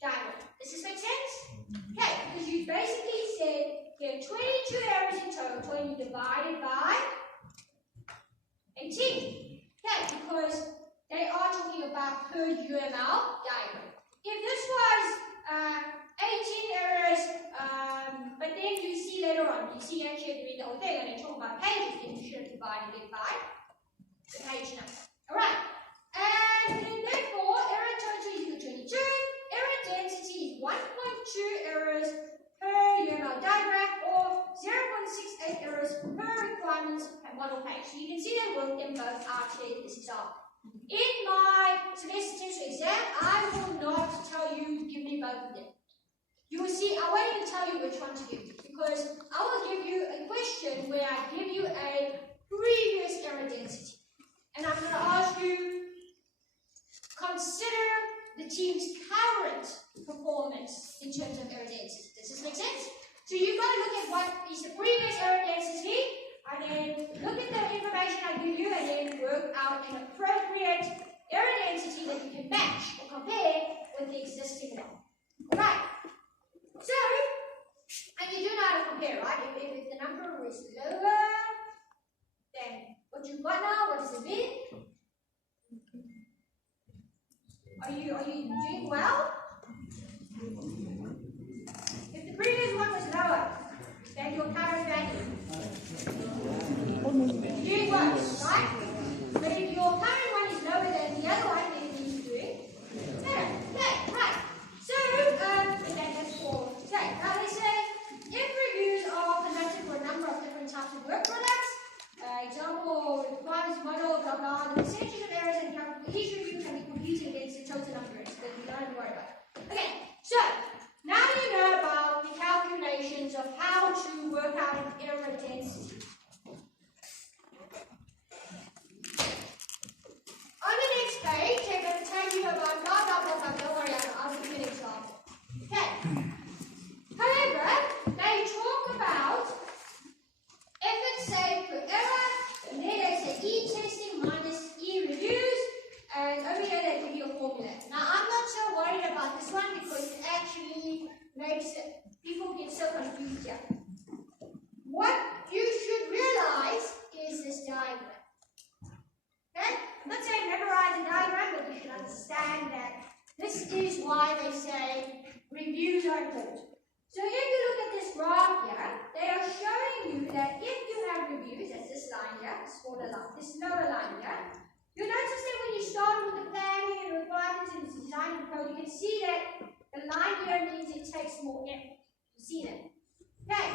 diagram. Does this make sense? Okay, because you basically said there are 22 errors in total and you divide it by 18. Okay, because they are talking about per UML diagram. If this was 18 errors, but then you see later on, you see actually doing the whole thing, and they talk about pages, then you should have divided it by the page number. Alright, and then therefore, error total is equal to 22. Error density is 1.2 errors per UML diagram, or 0.68 errors per requirements model page. So you can see they work them both out here in this example. In my semester test exam, I will see, I won't even tell you which one to give you, because I will give you a question where I give you a previous error density. And I'm going to ask you, consider the team's current performance in terms of error density. Does this make sense? So you've got to look at what is the previous error density, and then look at the information I give you, and then work out an appropriate error density that you can match or compare with the existing one. Alright. So, and you do know how to compare, right? If the number is lower than what you've got now, what does it mean? Are you doing well? If the previous one was lower than your current value, you're doing well, right? But if your current one is lower than the other one, then it means you're doing better. Okay, right. So, okay, that's for today. Now they say, if reviews are conducted for a number of different types of work products, example, requirements model, blah blah, the percentage of errors and each review can be computed against the total number of errors, but we don't have to worry about it. Okay, so now you know about the calculations of how to work out an error density. On the next page, they're going to tell you about blah blah blah blah. Don't worry, I'll give you an example. Okay. However, they talk about effort saved per error, and then they say E testing minus E reviews, and over here they give you a formula. Now I'm not so worried about this one because it actually makes people get so confused here. What you should realize is this diagram. Okay? I'm not saying memorize the diagram, but you should understand that this is why they say reviews are important. So if you look at this graph here, they are showing you that if you have reviews, that's this line here, this smaller line, this lower line here, you notice that when you start with the planning and requirements and design and code, you can see that the line here means it takes more effort. You see that? Okay,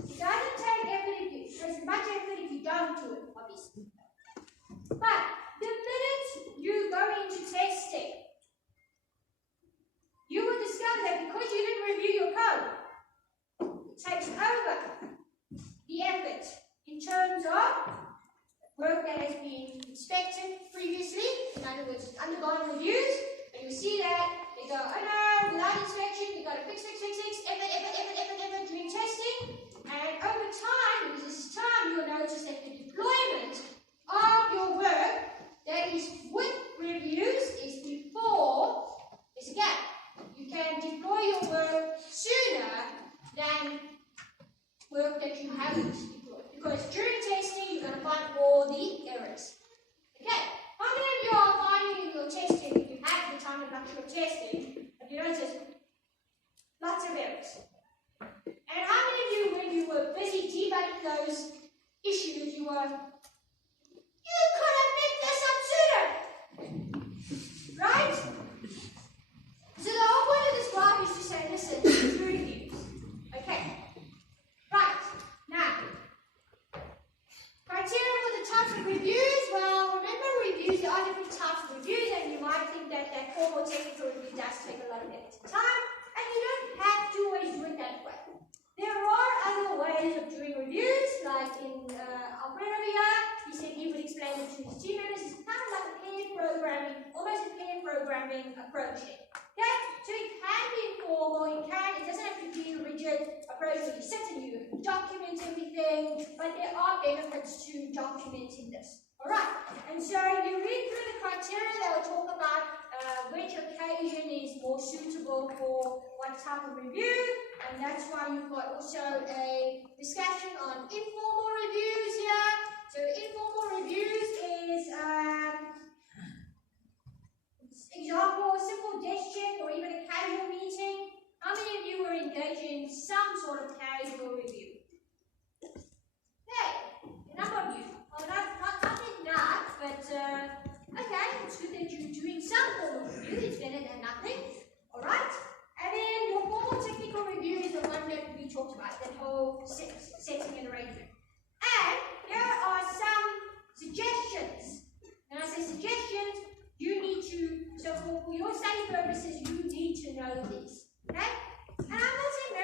it doesn't take effort if you, there's much effort if you don't do it, obviously. But the minute you go into testing, you will discover that because you didn't review your code, it takes over the effort in terms of work that has been inspected previously. In other words, undergone reviews, and you see that they go, oh no, without inspection, you got to fix, effort during testing. And over time, because this is time, you'll notice that the deployment of your work that is with reviews is before there's a gap. You can deploy your work sooner than work that you haven't deployed. Because during testing, you're going to find all the errors. Okay, how many of you are finding in your testing, if you have the time and luxury of testing, have you noticed lots of errors? And how many of you, when you were busy debugging those issues, you could have picked this up sooner? Right? So the whole point of this graph is to say, listen, it's reviews. Okay. Right. Now, criteria for the types of reviews. Well, remember reviews, there are different types of reviews, and you might think that that formal technical review does take a lot of effort and time, and you don't have to always do it that way. There are other ways of doing reviews, like in Alfred over here, he said he would explain it to his team members. It's kind of like a pair programming, almost a pair programming approach. Okay? So it can be informal, it doesn't have to be a rigid approach where you sit and you document everything, but there are benefits to documenting this. Alright, and so you read through the criteria, they will talk about which occasion is more suitable for what type of review, and that's why you've got also a discussion on informal reviews here. So informal reviews is example, a simple desk check or even a casual meeting. How many of you were engaging in some sort of casual review? Okay, a number of you. Well, not enough, but okay, it's good that you're doing some form of review. It's better than nothing. Alright? And then your formal technical review is the one that we talked about, that whole setting and arrangement. And here are some suggestions. When I say suggestions, you need to, so for your study purposes, you need to know these. Okay? And I'm not saying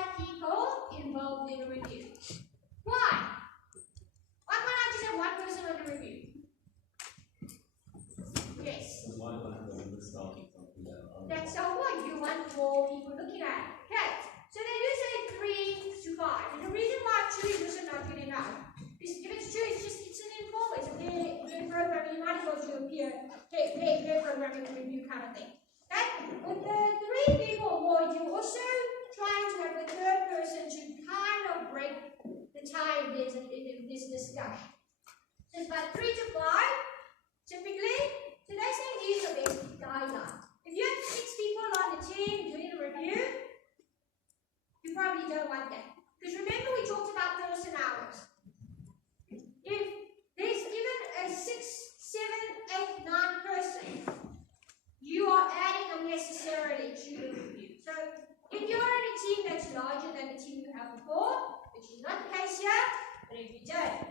want people involved in a review. Why? Why can't I just have one person on the review? Yes. That's so what you want more people looking at. Okay. So they do say 3 to 5. And the reason why 2 is also not good enough is if it's 2, it's an informal, it's a peer programming. You might as well do a peer programming review kind of thing. Okay? With the 3 people or more, you're also trying to have the third person to kind of break the tie in this discussion. So it's about 3 to 5, typically. So they're saying these are basic guidelines. If you have 6 people on the team doing a review, you probably don't want that. Because remember we talked about person hours. If there's even a 6, 7, 8, 9 person, you are adding unnecessarily to the review. So if you're in a team that's larger than the team you have before, which is not the case here, but if you don't,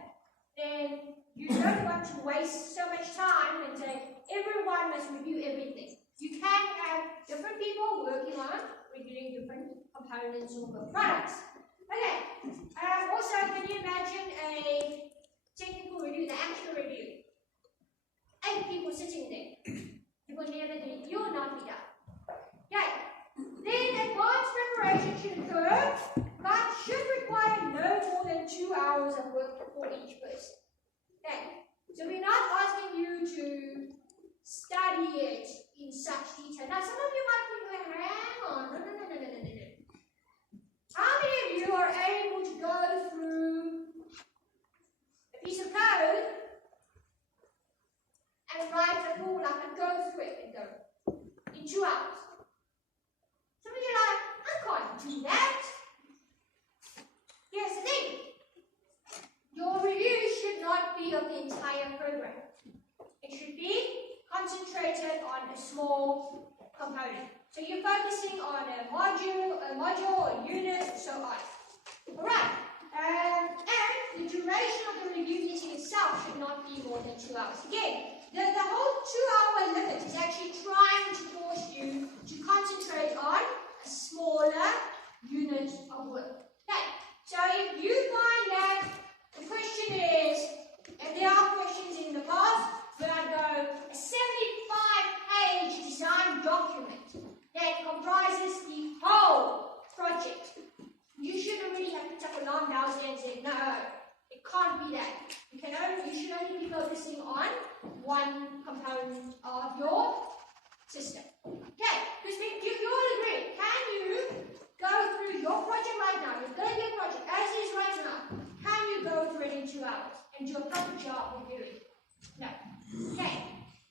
then you don't want to waste so much time and say everyone must review everything. You can have different people working on reviewing different components or products. Okay. Also, can you imagine a technical review, the actual review? 8 people sitting there. You will never do. You will not be done. Okay. Then advanced preparation should occur, but should require no more than 2 hours of work for each person. Okay. So we're not asking you to study it in such detail. Now, some of you might think, well, hang on, no. How many of you are able to go through a piece of code and write a rule up and go through it and go in 2 hours? Some of you are like, I can't do that. Here's the thing. Your review should not be of the entire program. It should be concentrated on a small component. So you're focusing on a module, a unit, and so on. Alright. And the duration of the review meeting itself should not be more than 2 hours. Again, the whole 2 hour limit is actually trying to force you to concentrate on a smaller unit of work. Okay. So if you find that the question is, and there are questions in the past where I go, a 75-page design document that comprises the whole project. You should already have picked up a long mouse and said, no, it can't be that. You should only be focusing on one component of your system. Okay, because you all agree, can you go through your project right now, your 30-year project, as is right now, can you go through it in 2 hours and do a proper job of doing it? No. Okay.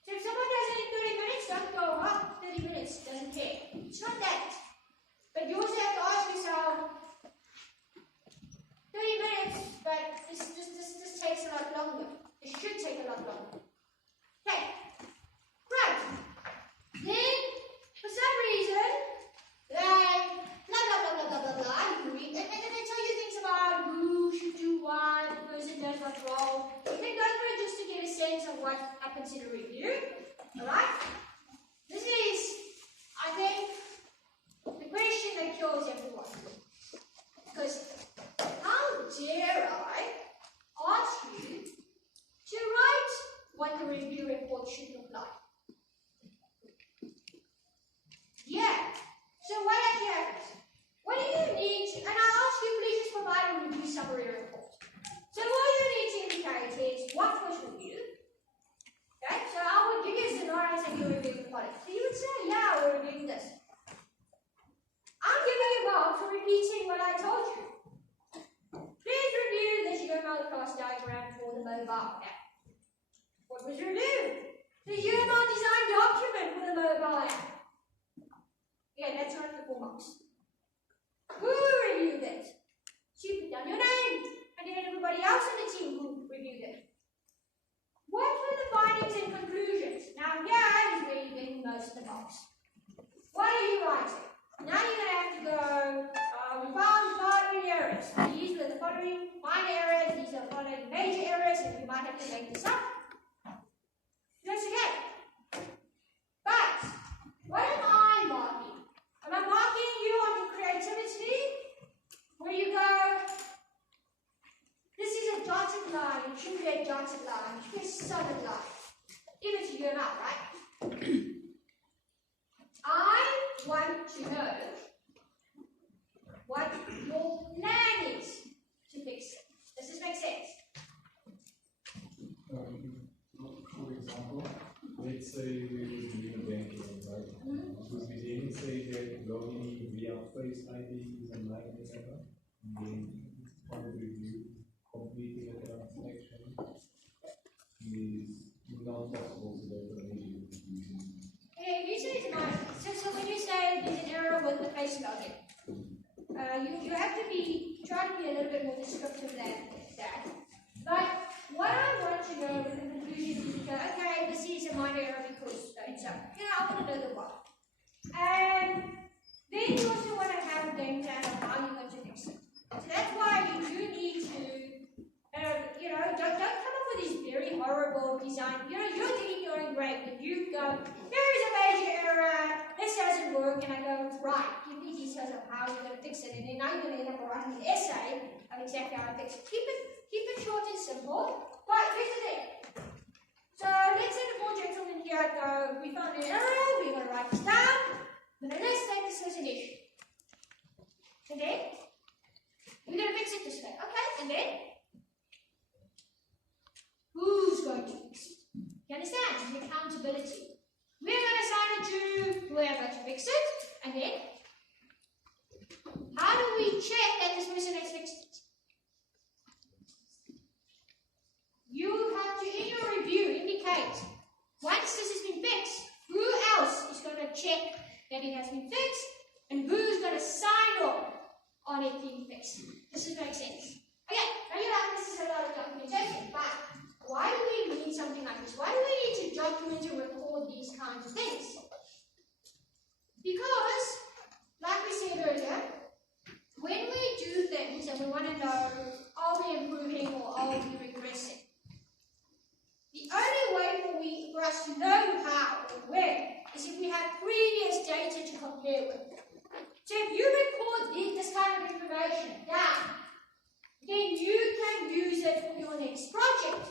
So if someone does it in 30 minutes, don't go, 30 minutes, doesn't care. It's not that. But you also have to ask yourself, 30 minutes, but this takes a lot longer. It should take a lot longer. Okay. Right. Then, for some reason, like, blah, you read, and then they tell you things about who should do what, the person does what role. You can go through it just to get a sense of what happens in a review. Alright? This is, I think, the question that kills everyone. Because how dare I ask you to write what the review report should look like? Yeah. So what actually happens? What do you need to, and I'll ask you please just provide a review summary report. So all you need to indicate is what was reviewed. Okay, so I would give you a scenario and say you're reviewing the product. So you would say, yeah, we're reviewing this. I'm giving you marks for repeating what I told you. Please review the UML class diagram for the mobile app. What was reviewed? The UML design document for the mobile app. Yeah, that's not the 4 marks. Who reviewed it? So you put down your name, and then everybody else on the team who reviewed it. What were the findings and conclusions? Now, here is where you get most of the marks. What are you writing? Now you're going to have to go, we found the following errors. These were the following minor errors, these are the following major errors, and we might have to make this up. That's okay. But, what am I marking? Am I marking you on your creativity dotted line, you press solid line. Give it to you now, right? I want to know what your plan is to fix it. Does this make sense? For example, let's say we were doing a banking, right? Because we then say that logging via Face ID is online, etc. And then on the review, completing a transaction is not possible to do for any using. Yeah, usually it's not. So when you say there's an error with the face logic, you have to try to be a little bit more descriptive than that. But what I want to know with the conclusion is to go, okay, this is a minor error because so and so. I want to know the why. And then you also want to have a game plan of how you want to fix it. So that's why you do need to, don't come up with these very horrible design. You're digging your own grave, but you go, there is a major error, this doesn't work, and I go, right, give me details of how you're going to fix it, and then now you're going to end up writing an essay of exactly how to fix it. Keep it short and simple, but here's the thing. So let's say the four gentlemen here go, we found an error, we're going to write this down, but let's take this as an issue. And then, we're going to fix it this way, okay, and then, who's going to fix it? You understand? It's an accountability. We're going to assign it to whoever to fix it, and then, how do we check that this person has fixed it? You have to, in your review, indicate, once this has been fixed, who else is going to check that it has been fixed, and who's going to sign off on it being fixed. Does this make sense? Okay, now you're like, this is a lot of documentation, but why do we need something like this? Why do we need to document and record these kinds of things? Because, like we said earlier, when we do things and we want to know, are we improving or are we regressing? The only way for us to know how or where is if we have previous data to compare with. So if you record this kind of information down, then you can use it for your next project.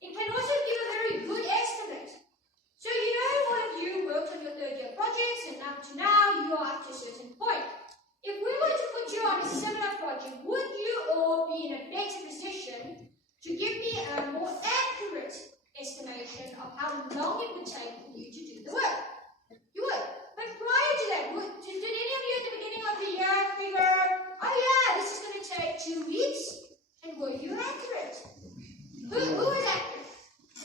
It can also give a very good estimate. So all of you worked on your third-year projects, and up to now, you are up to a certain point. If we were to put you on a similar project, would you all be in a better position to give me a more accurate estimation of how long it would take for you to do the work? You would. But prior to that, did any of you at the beginning of the year figure, oh yeah, this is going to take 2 weeks? And were you accurate? Who was accurate?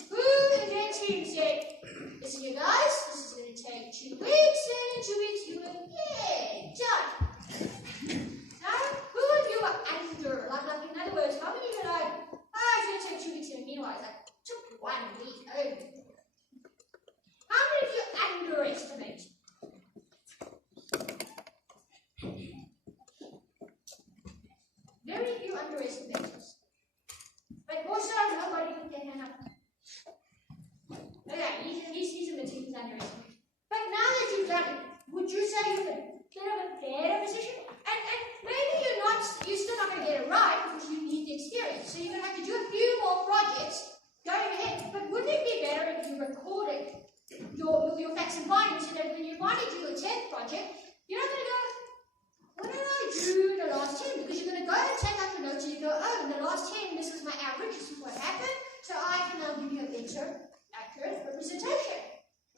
Who in their team said, listen you guys, this is going to take 2 weeks, and in 2 weeks you went, yeah, done. Now, who of you were under? Like in other words, how many of you are like, it's going to take 2 weeks, and meanwhile, it's like, took 1 week only. How many of you underestimate? Very few underestimate us. But also, nobody put their hand up. Okay, he's in the team who's underestimated. But now that you've done it, would you say you're in a bit of a better position? And maybe you're still not going to get it right because you need the experience. So you're going to have to do a few more projects going ahead. But wouldn't it be better if you recorded your facts and findings so that when you finally do your 10th project, you're not going to go, what did I do the last 10? Because you're going to go and take out your notes and you go, oh, in the last 10, this was my average, this is what happened, so I can now give you a better, accurate representation.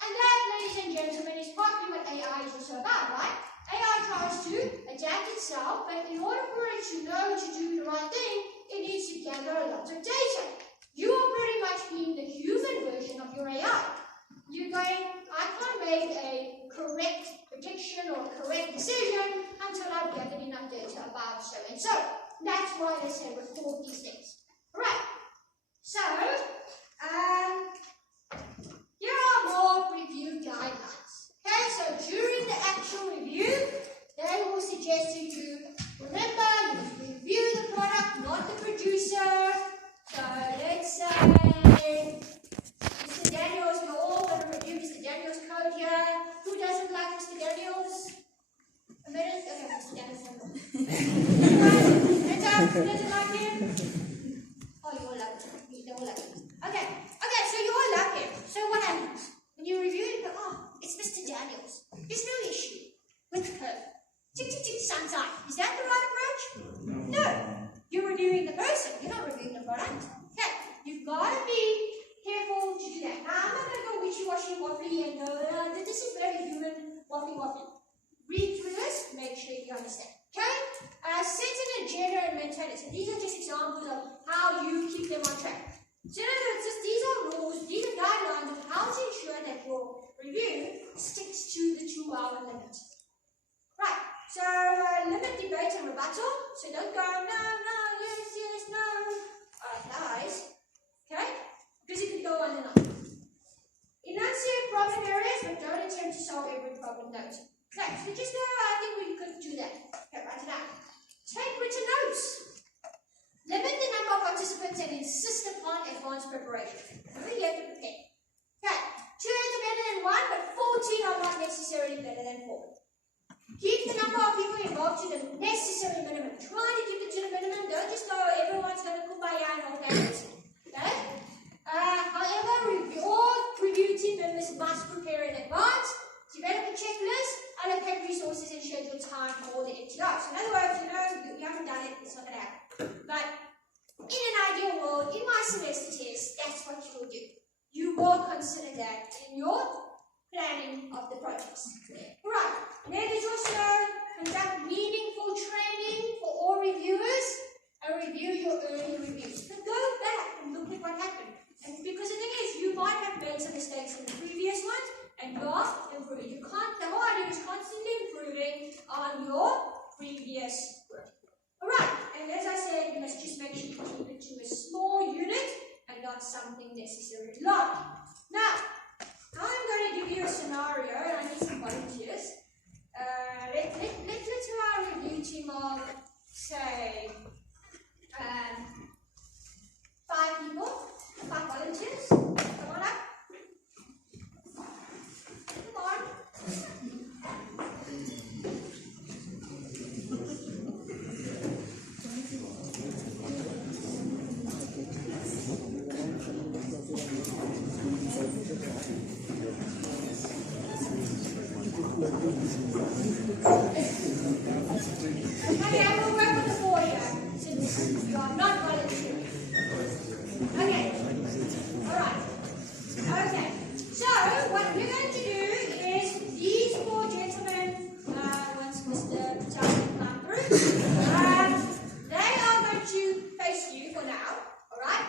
And that, ladies and gentlemen, is partly what AI is also about, right? AI tries to adapt itself, but in order for it to know to do the right thing, it needs to gather a lot of data. You are pretty much being the human version of your AI. You're going, I can't make a correct prediction or correct decision until I've gathered enough data about so and so. That's why they say record these things. Alright, so here are more review guidelines. Okay, so during the actual review, they will suggest you to remember you must review the product, not the producer. So let's say Mr. Daniels, we're all going to review Mr. Daniels' code here. Who doesn't like Mr. Daniels? A minute? Okay, Mr. Daniels. Hands up, who doesn't like him? Oh, you all love him. They all love him. waffy. Read through this, make sure you understand. Okay? Set an agenda and maintain it. So these are just examples of how you keep them on track. So in other words, these are rules, these are guidelines of how to ensure that your review sticks to the 2-hour limit. Right, so limit debate and rebuttal. So don't go, no, yes, no. Guys, okay? Because it could go on and on. Enunciate problem areas, but don't attempt to solve every problem note. Okay, so just I think we could do that. Okay, write it out. Take written notes. Limit the number of participants and insist upon advanced preparation. Remember, you have to prepare. Okay, 2 are better than 1, but 14 are not necessarily better than 4. Keep the number of people involved to the necessary minimum. Try to keep it to the minimum. Don't just go, everyone's going to kumbaya and hold hands. Okay? However, all review team members must prepare in advance, develop a checklist, allocate resources, and schedule time for all the MTRs. So in other words, you haven't done it, it's not going to happen. But in an ideal world, in my semester test, that's what you will do. You will consider that in your planning of the projects. Right. Then there's also conduct meaningful training for all reviewers and review your early reviews. So go back and look at what happened. And because the thing is, you might have made some mistakes in the previous ones and you are improving. The whole idea is constantly improving on your previous work. Alright, and as I said, you must just make sure you keep it to a small unit and not something necessarily large. Now, I'm going to give you a scenario, and I need some volunteers. Let's have a review team of, say, 5 people, 5 volunteers. Come on up. Come on. Okay, I will work with the 4 here, since you are not volunteering. Okay, alright. Okay, so what we're going to do is these 4 gentlemen, once Mr. Patel can come through, they are going to face you for now, alright?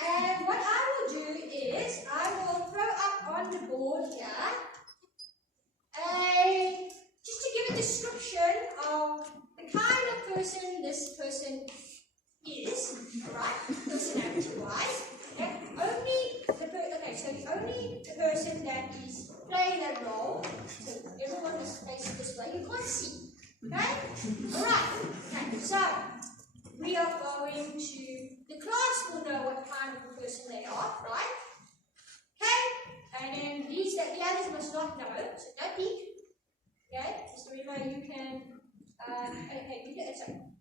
And what I will do is I will throw up on the board here just to give a description of the kind of person this person is, alright, personality-wise. Okay, so only the person that is playing that role, so everyone is facing this way, you can't see, okay? Alright, okay, so we are going to, the class will know what kind of a person they are, right? Okay, and then the others must not know, so don't peek. Okay, Mr. Rima, you can,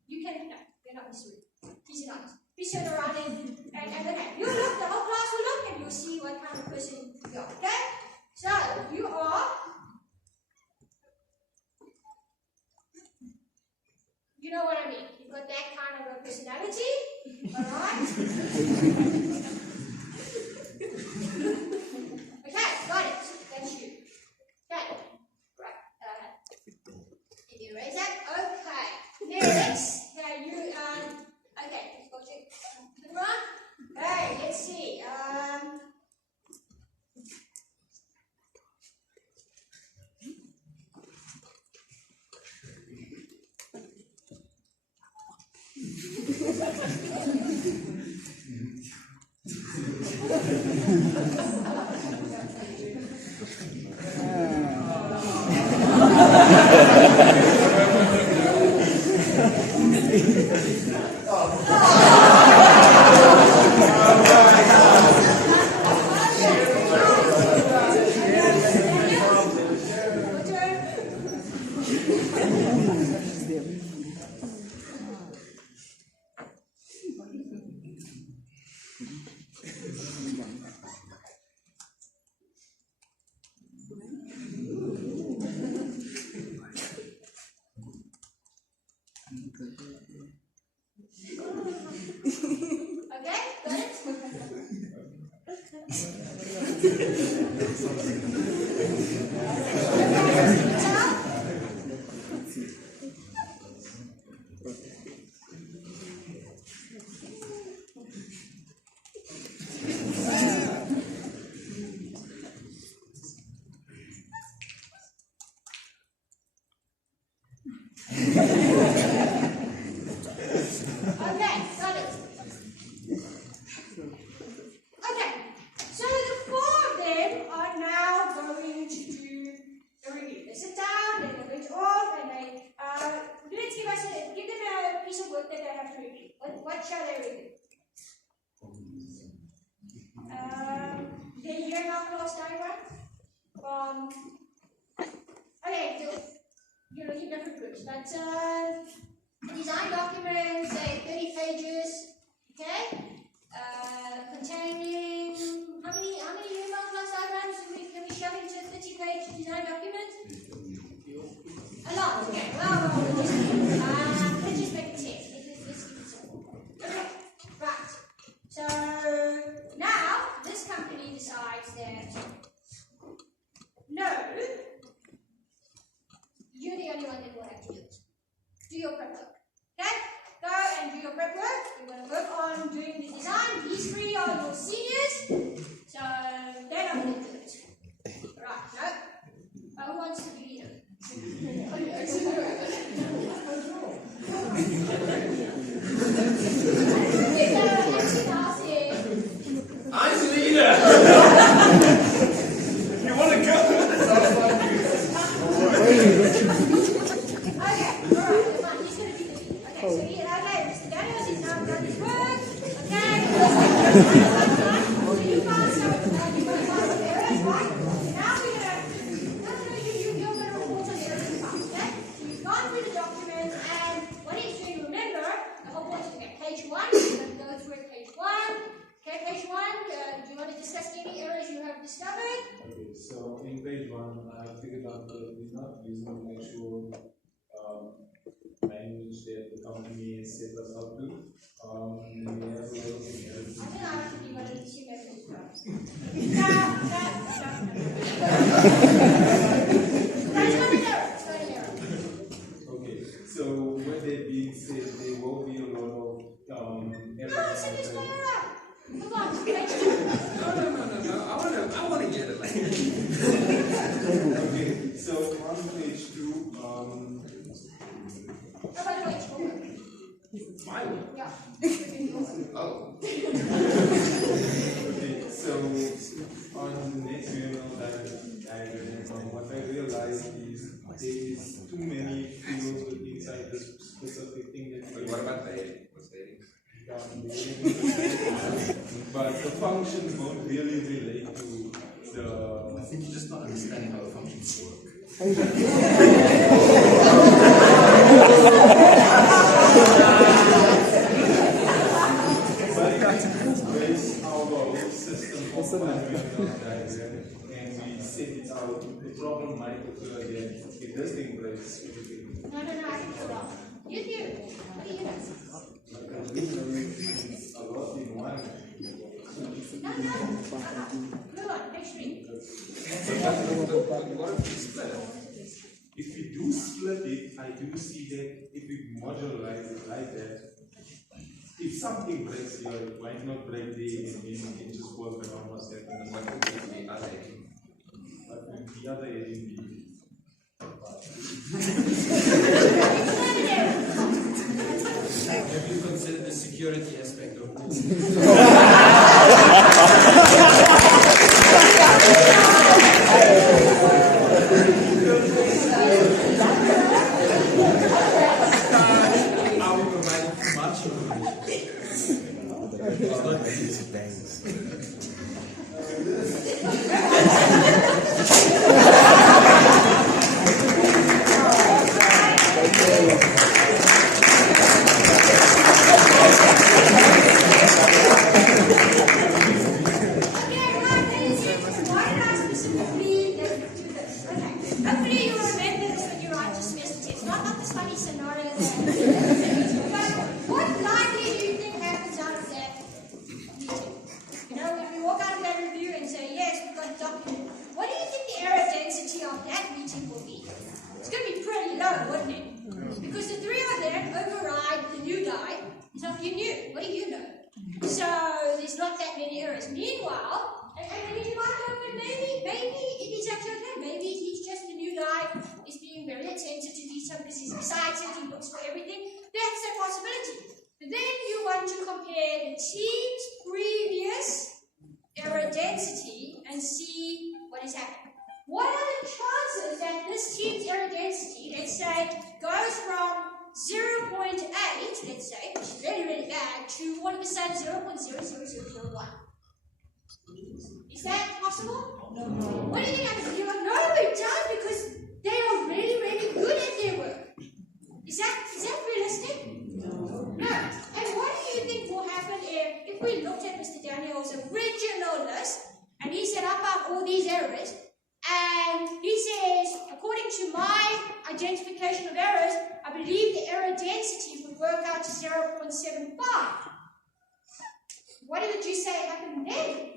you can, no, you're not Mr. Rima. He's not. Please turn around and okay, you look, the whole class will look and you'll see what kind of person you are, okay? So, you are, you know what I mean, you've got that kind of a personality, alright? Okay, got it, that's you. Okay. Erase that. Okay. Next. Okay, you okay, let's go check the run. Okay, let's see. Okay, got it? Okay, got it. Okay, so the four of them are now going to do the review. They sit down, they look it off, and they give them a piece of work that they have to review. What shall they review? Did you hear my class diagram? Okay, you're looking at different groups, but design documents, say 30 pages, okay? Containing how many human class diagrams can we shove into a 30-page design document? A lot, okay. Well, let's just make it 10. Let's keep it simple. Okay, right. So now this company decides that no, you're the only one that will have to do it. Do your prep work. Okay? Go and do your prep work. You're going to work on doing the design. These three are your seniors. So they're not going to do it. Right, no. Who wants to be leader? I'm the leader! You want to go? Okay, alright, fine. He's going to be the leader. Okay, so Mr. Daniels is now done his work. Okay, so you guys have pass the errors, right? Now we're going to you're going to report on errors and pass, okay? So you've gone through the document, and what he's doing, remember, the whole point is, okay, page 1, you're going to go through it, page 1. Okay, page 1, do you want to discuss any errors you have discovered? Okay, so in page 1, I figured out that we're not using the actual language that the company set us up to. We have a lot of errors. I don't know if you want to assume everything's right. That's not an error. It's not an error. Okay, so with that being said, there will be a lot of errors. No, it's not an error. Come on, page 2. No. I want to get it. Okay, so on page 2, How about page 4? My one. Yeah. Oh. okay, so on the next journal diagram, what I realized is there is too many fields inside this specific thing that But what about the heading? What's the heading? but the functions won't really relate to the. I think you're just not understanding how the functions work. Raise our whole system of diagram and we set it out. The problem might occur that if this thing breaks, everything. No, I think you're wrong. You do. What do you know? A lot in one. No. Move on, page 3. What if we split it? If we do split it, I do see that if we modularize it like that, if something breaks here, it might not break there and then we can just work around what's happening. What would be the other heading? But with the other heading be Have you considered the security aspect of this? Are we providing too much? Okay. rating will be? It's going to be pretty low, wouldn't it? Because the three of them override the new guy. So you knew. What do you know? So there's not that many errors. Meanwhile, and you might go, but maybe it is actually okay. Maybe he's just the new guy, is being very attentive to detail because he's excited, he looks for everything. That's a possibility. But then you want to compare the team's previous error density and see what is happening. What are the chances that this team's error density, let's say, goes from 0.8, let's say, which is really, really bad, to all of a sudden 0.00001? Is that possible? No. What do you think happens? You're like, no, it does, because they are really, really good at their work. Is that realistic? No. And what do you think will happen if we looked at Mr. Daniel's original list, and he set up all these errors, and he says, according to my identification of errors, I believe the error density would work out to 0.75. What would you say happened then?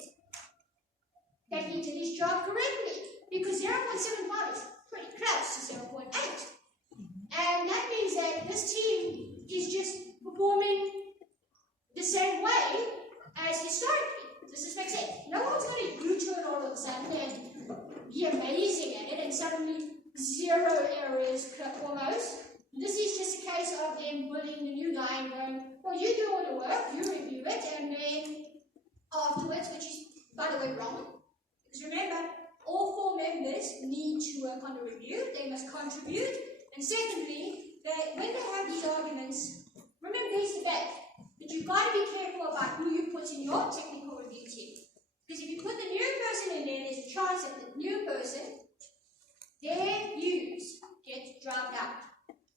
That he did his job correctly, because 0.75 is pretty close to 0.8. And that means that this team is just performing the same way as historically. Does this make sense? No one's going to U-turn all of a sudden and be amazing at it and suddenly 0 errors almost. This is just a case of them bullying the new guy and going, well, you do all the work, you review it, and then afterwards, which is, by the way, wrong. Because remember, all 4 members need to work on the review, they must contribute, and secondly, when they have these arguments, remember there's debate, but you've got to be careful about who you put in your technical review team. Because if you put the new person in there, there's a chance that the new person, their views get drowned out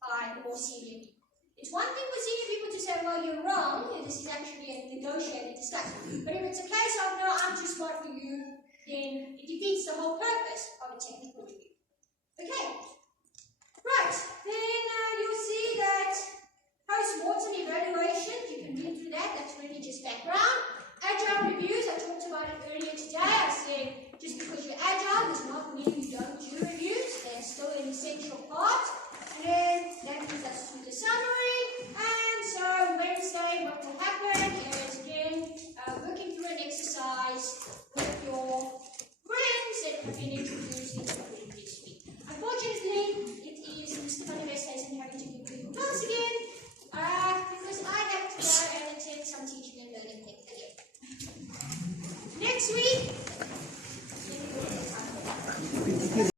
by more senior people. It's one thing for senior people to say, well, you're wrong, and this is actually a negotiated discussion. But if it's a case of, no, I'm too smart for you, then it defeats the whole purpose of a technical review. Okay? Right, then you'll see that post-mortem evaluation, you can read through that, that's really just background. Agile reviews, I talked about it earlier today. I said just because you're agile does not mean you don't do reviews, they're still an essential part. And then that brings us to the summary. And so Wednesday, what will happen is again working through an exercise with your friends that have been introduced into the group this week. Unfortunately, it is Mr. Manifest isn't having to give people class again because I have to go and attend some teaching and learning things again. Next week,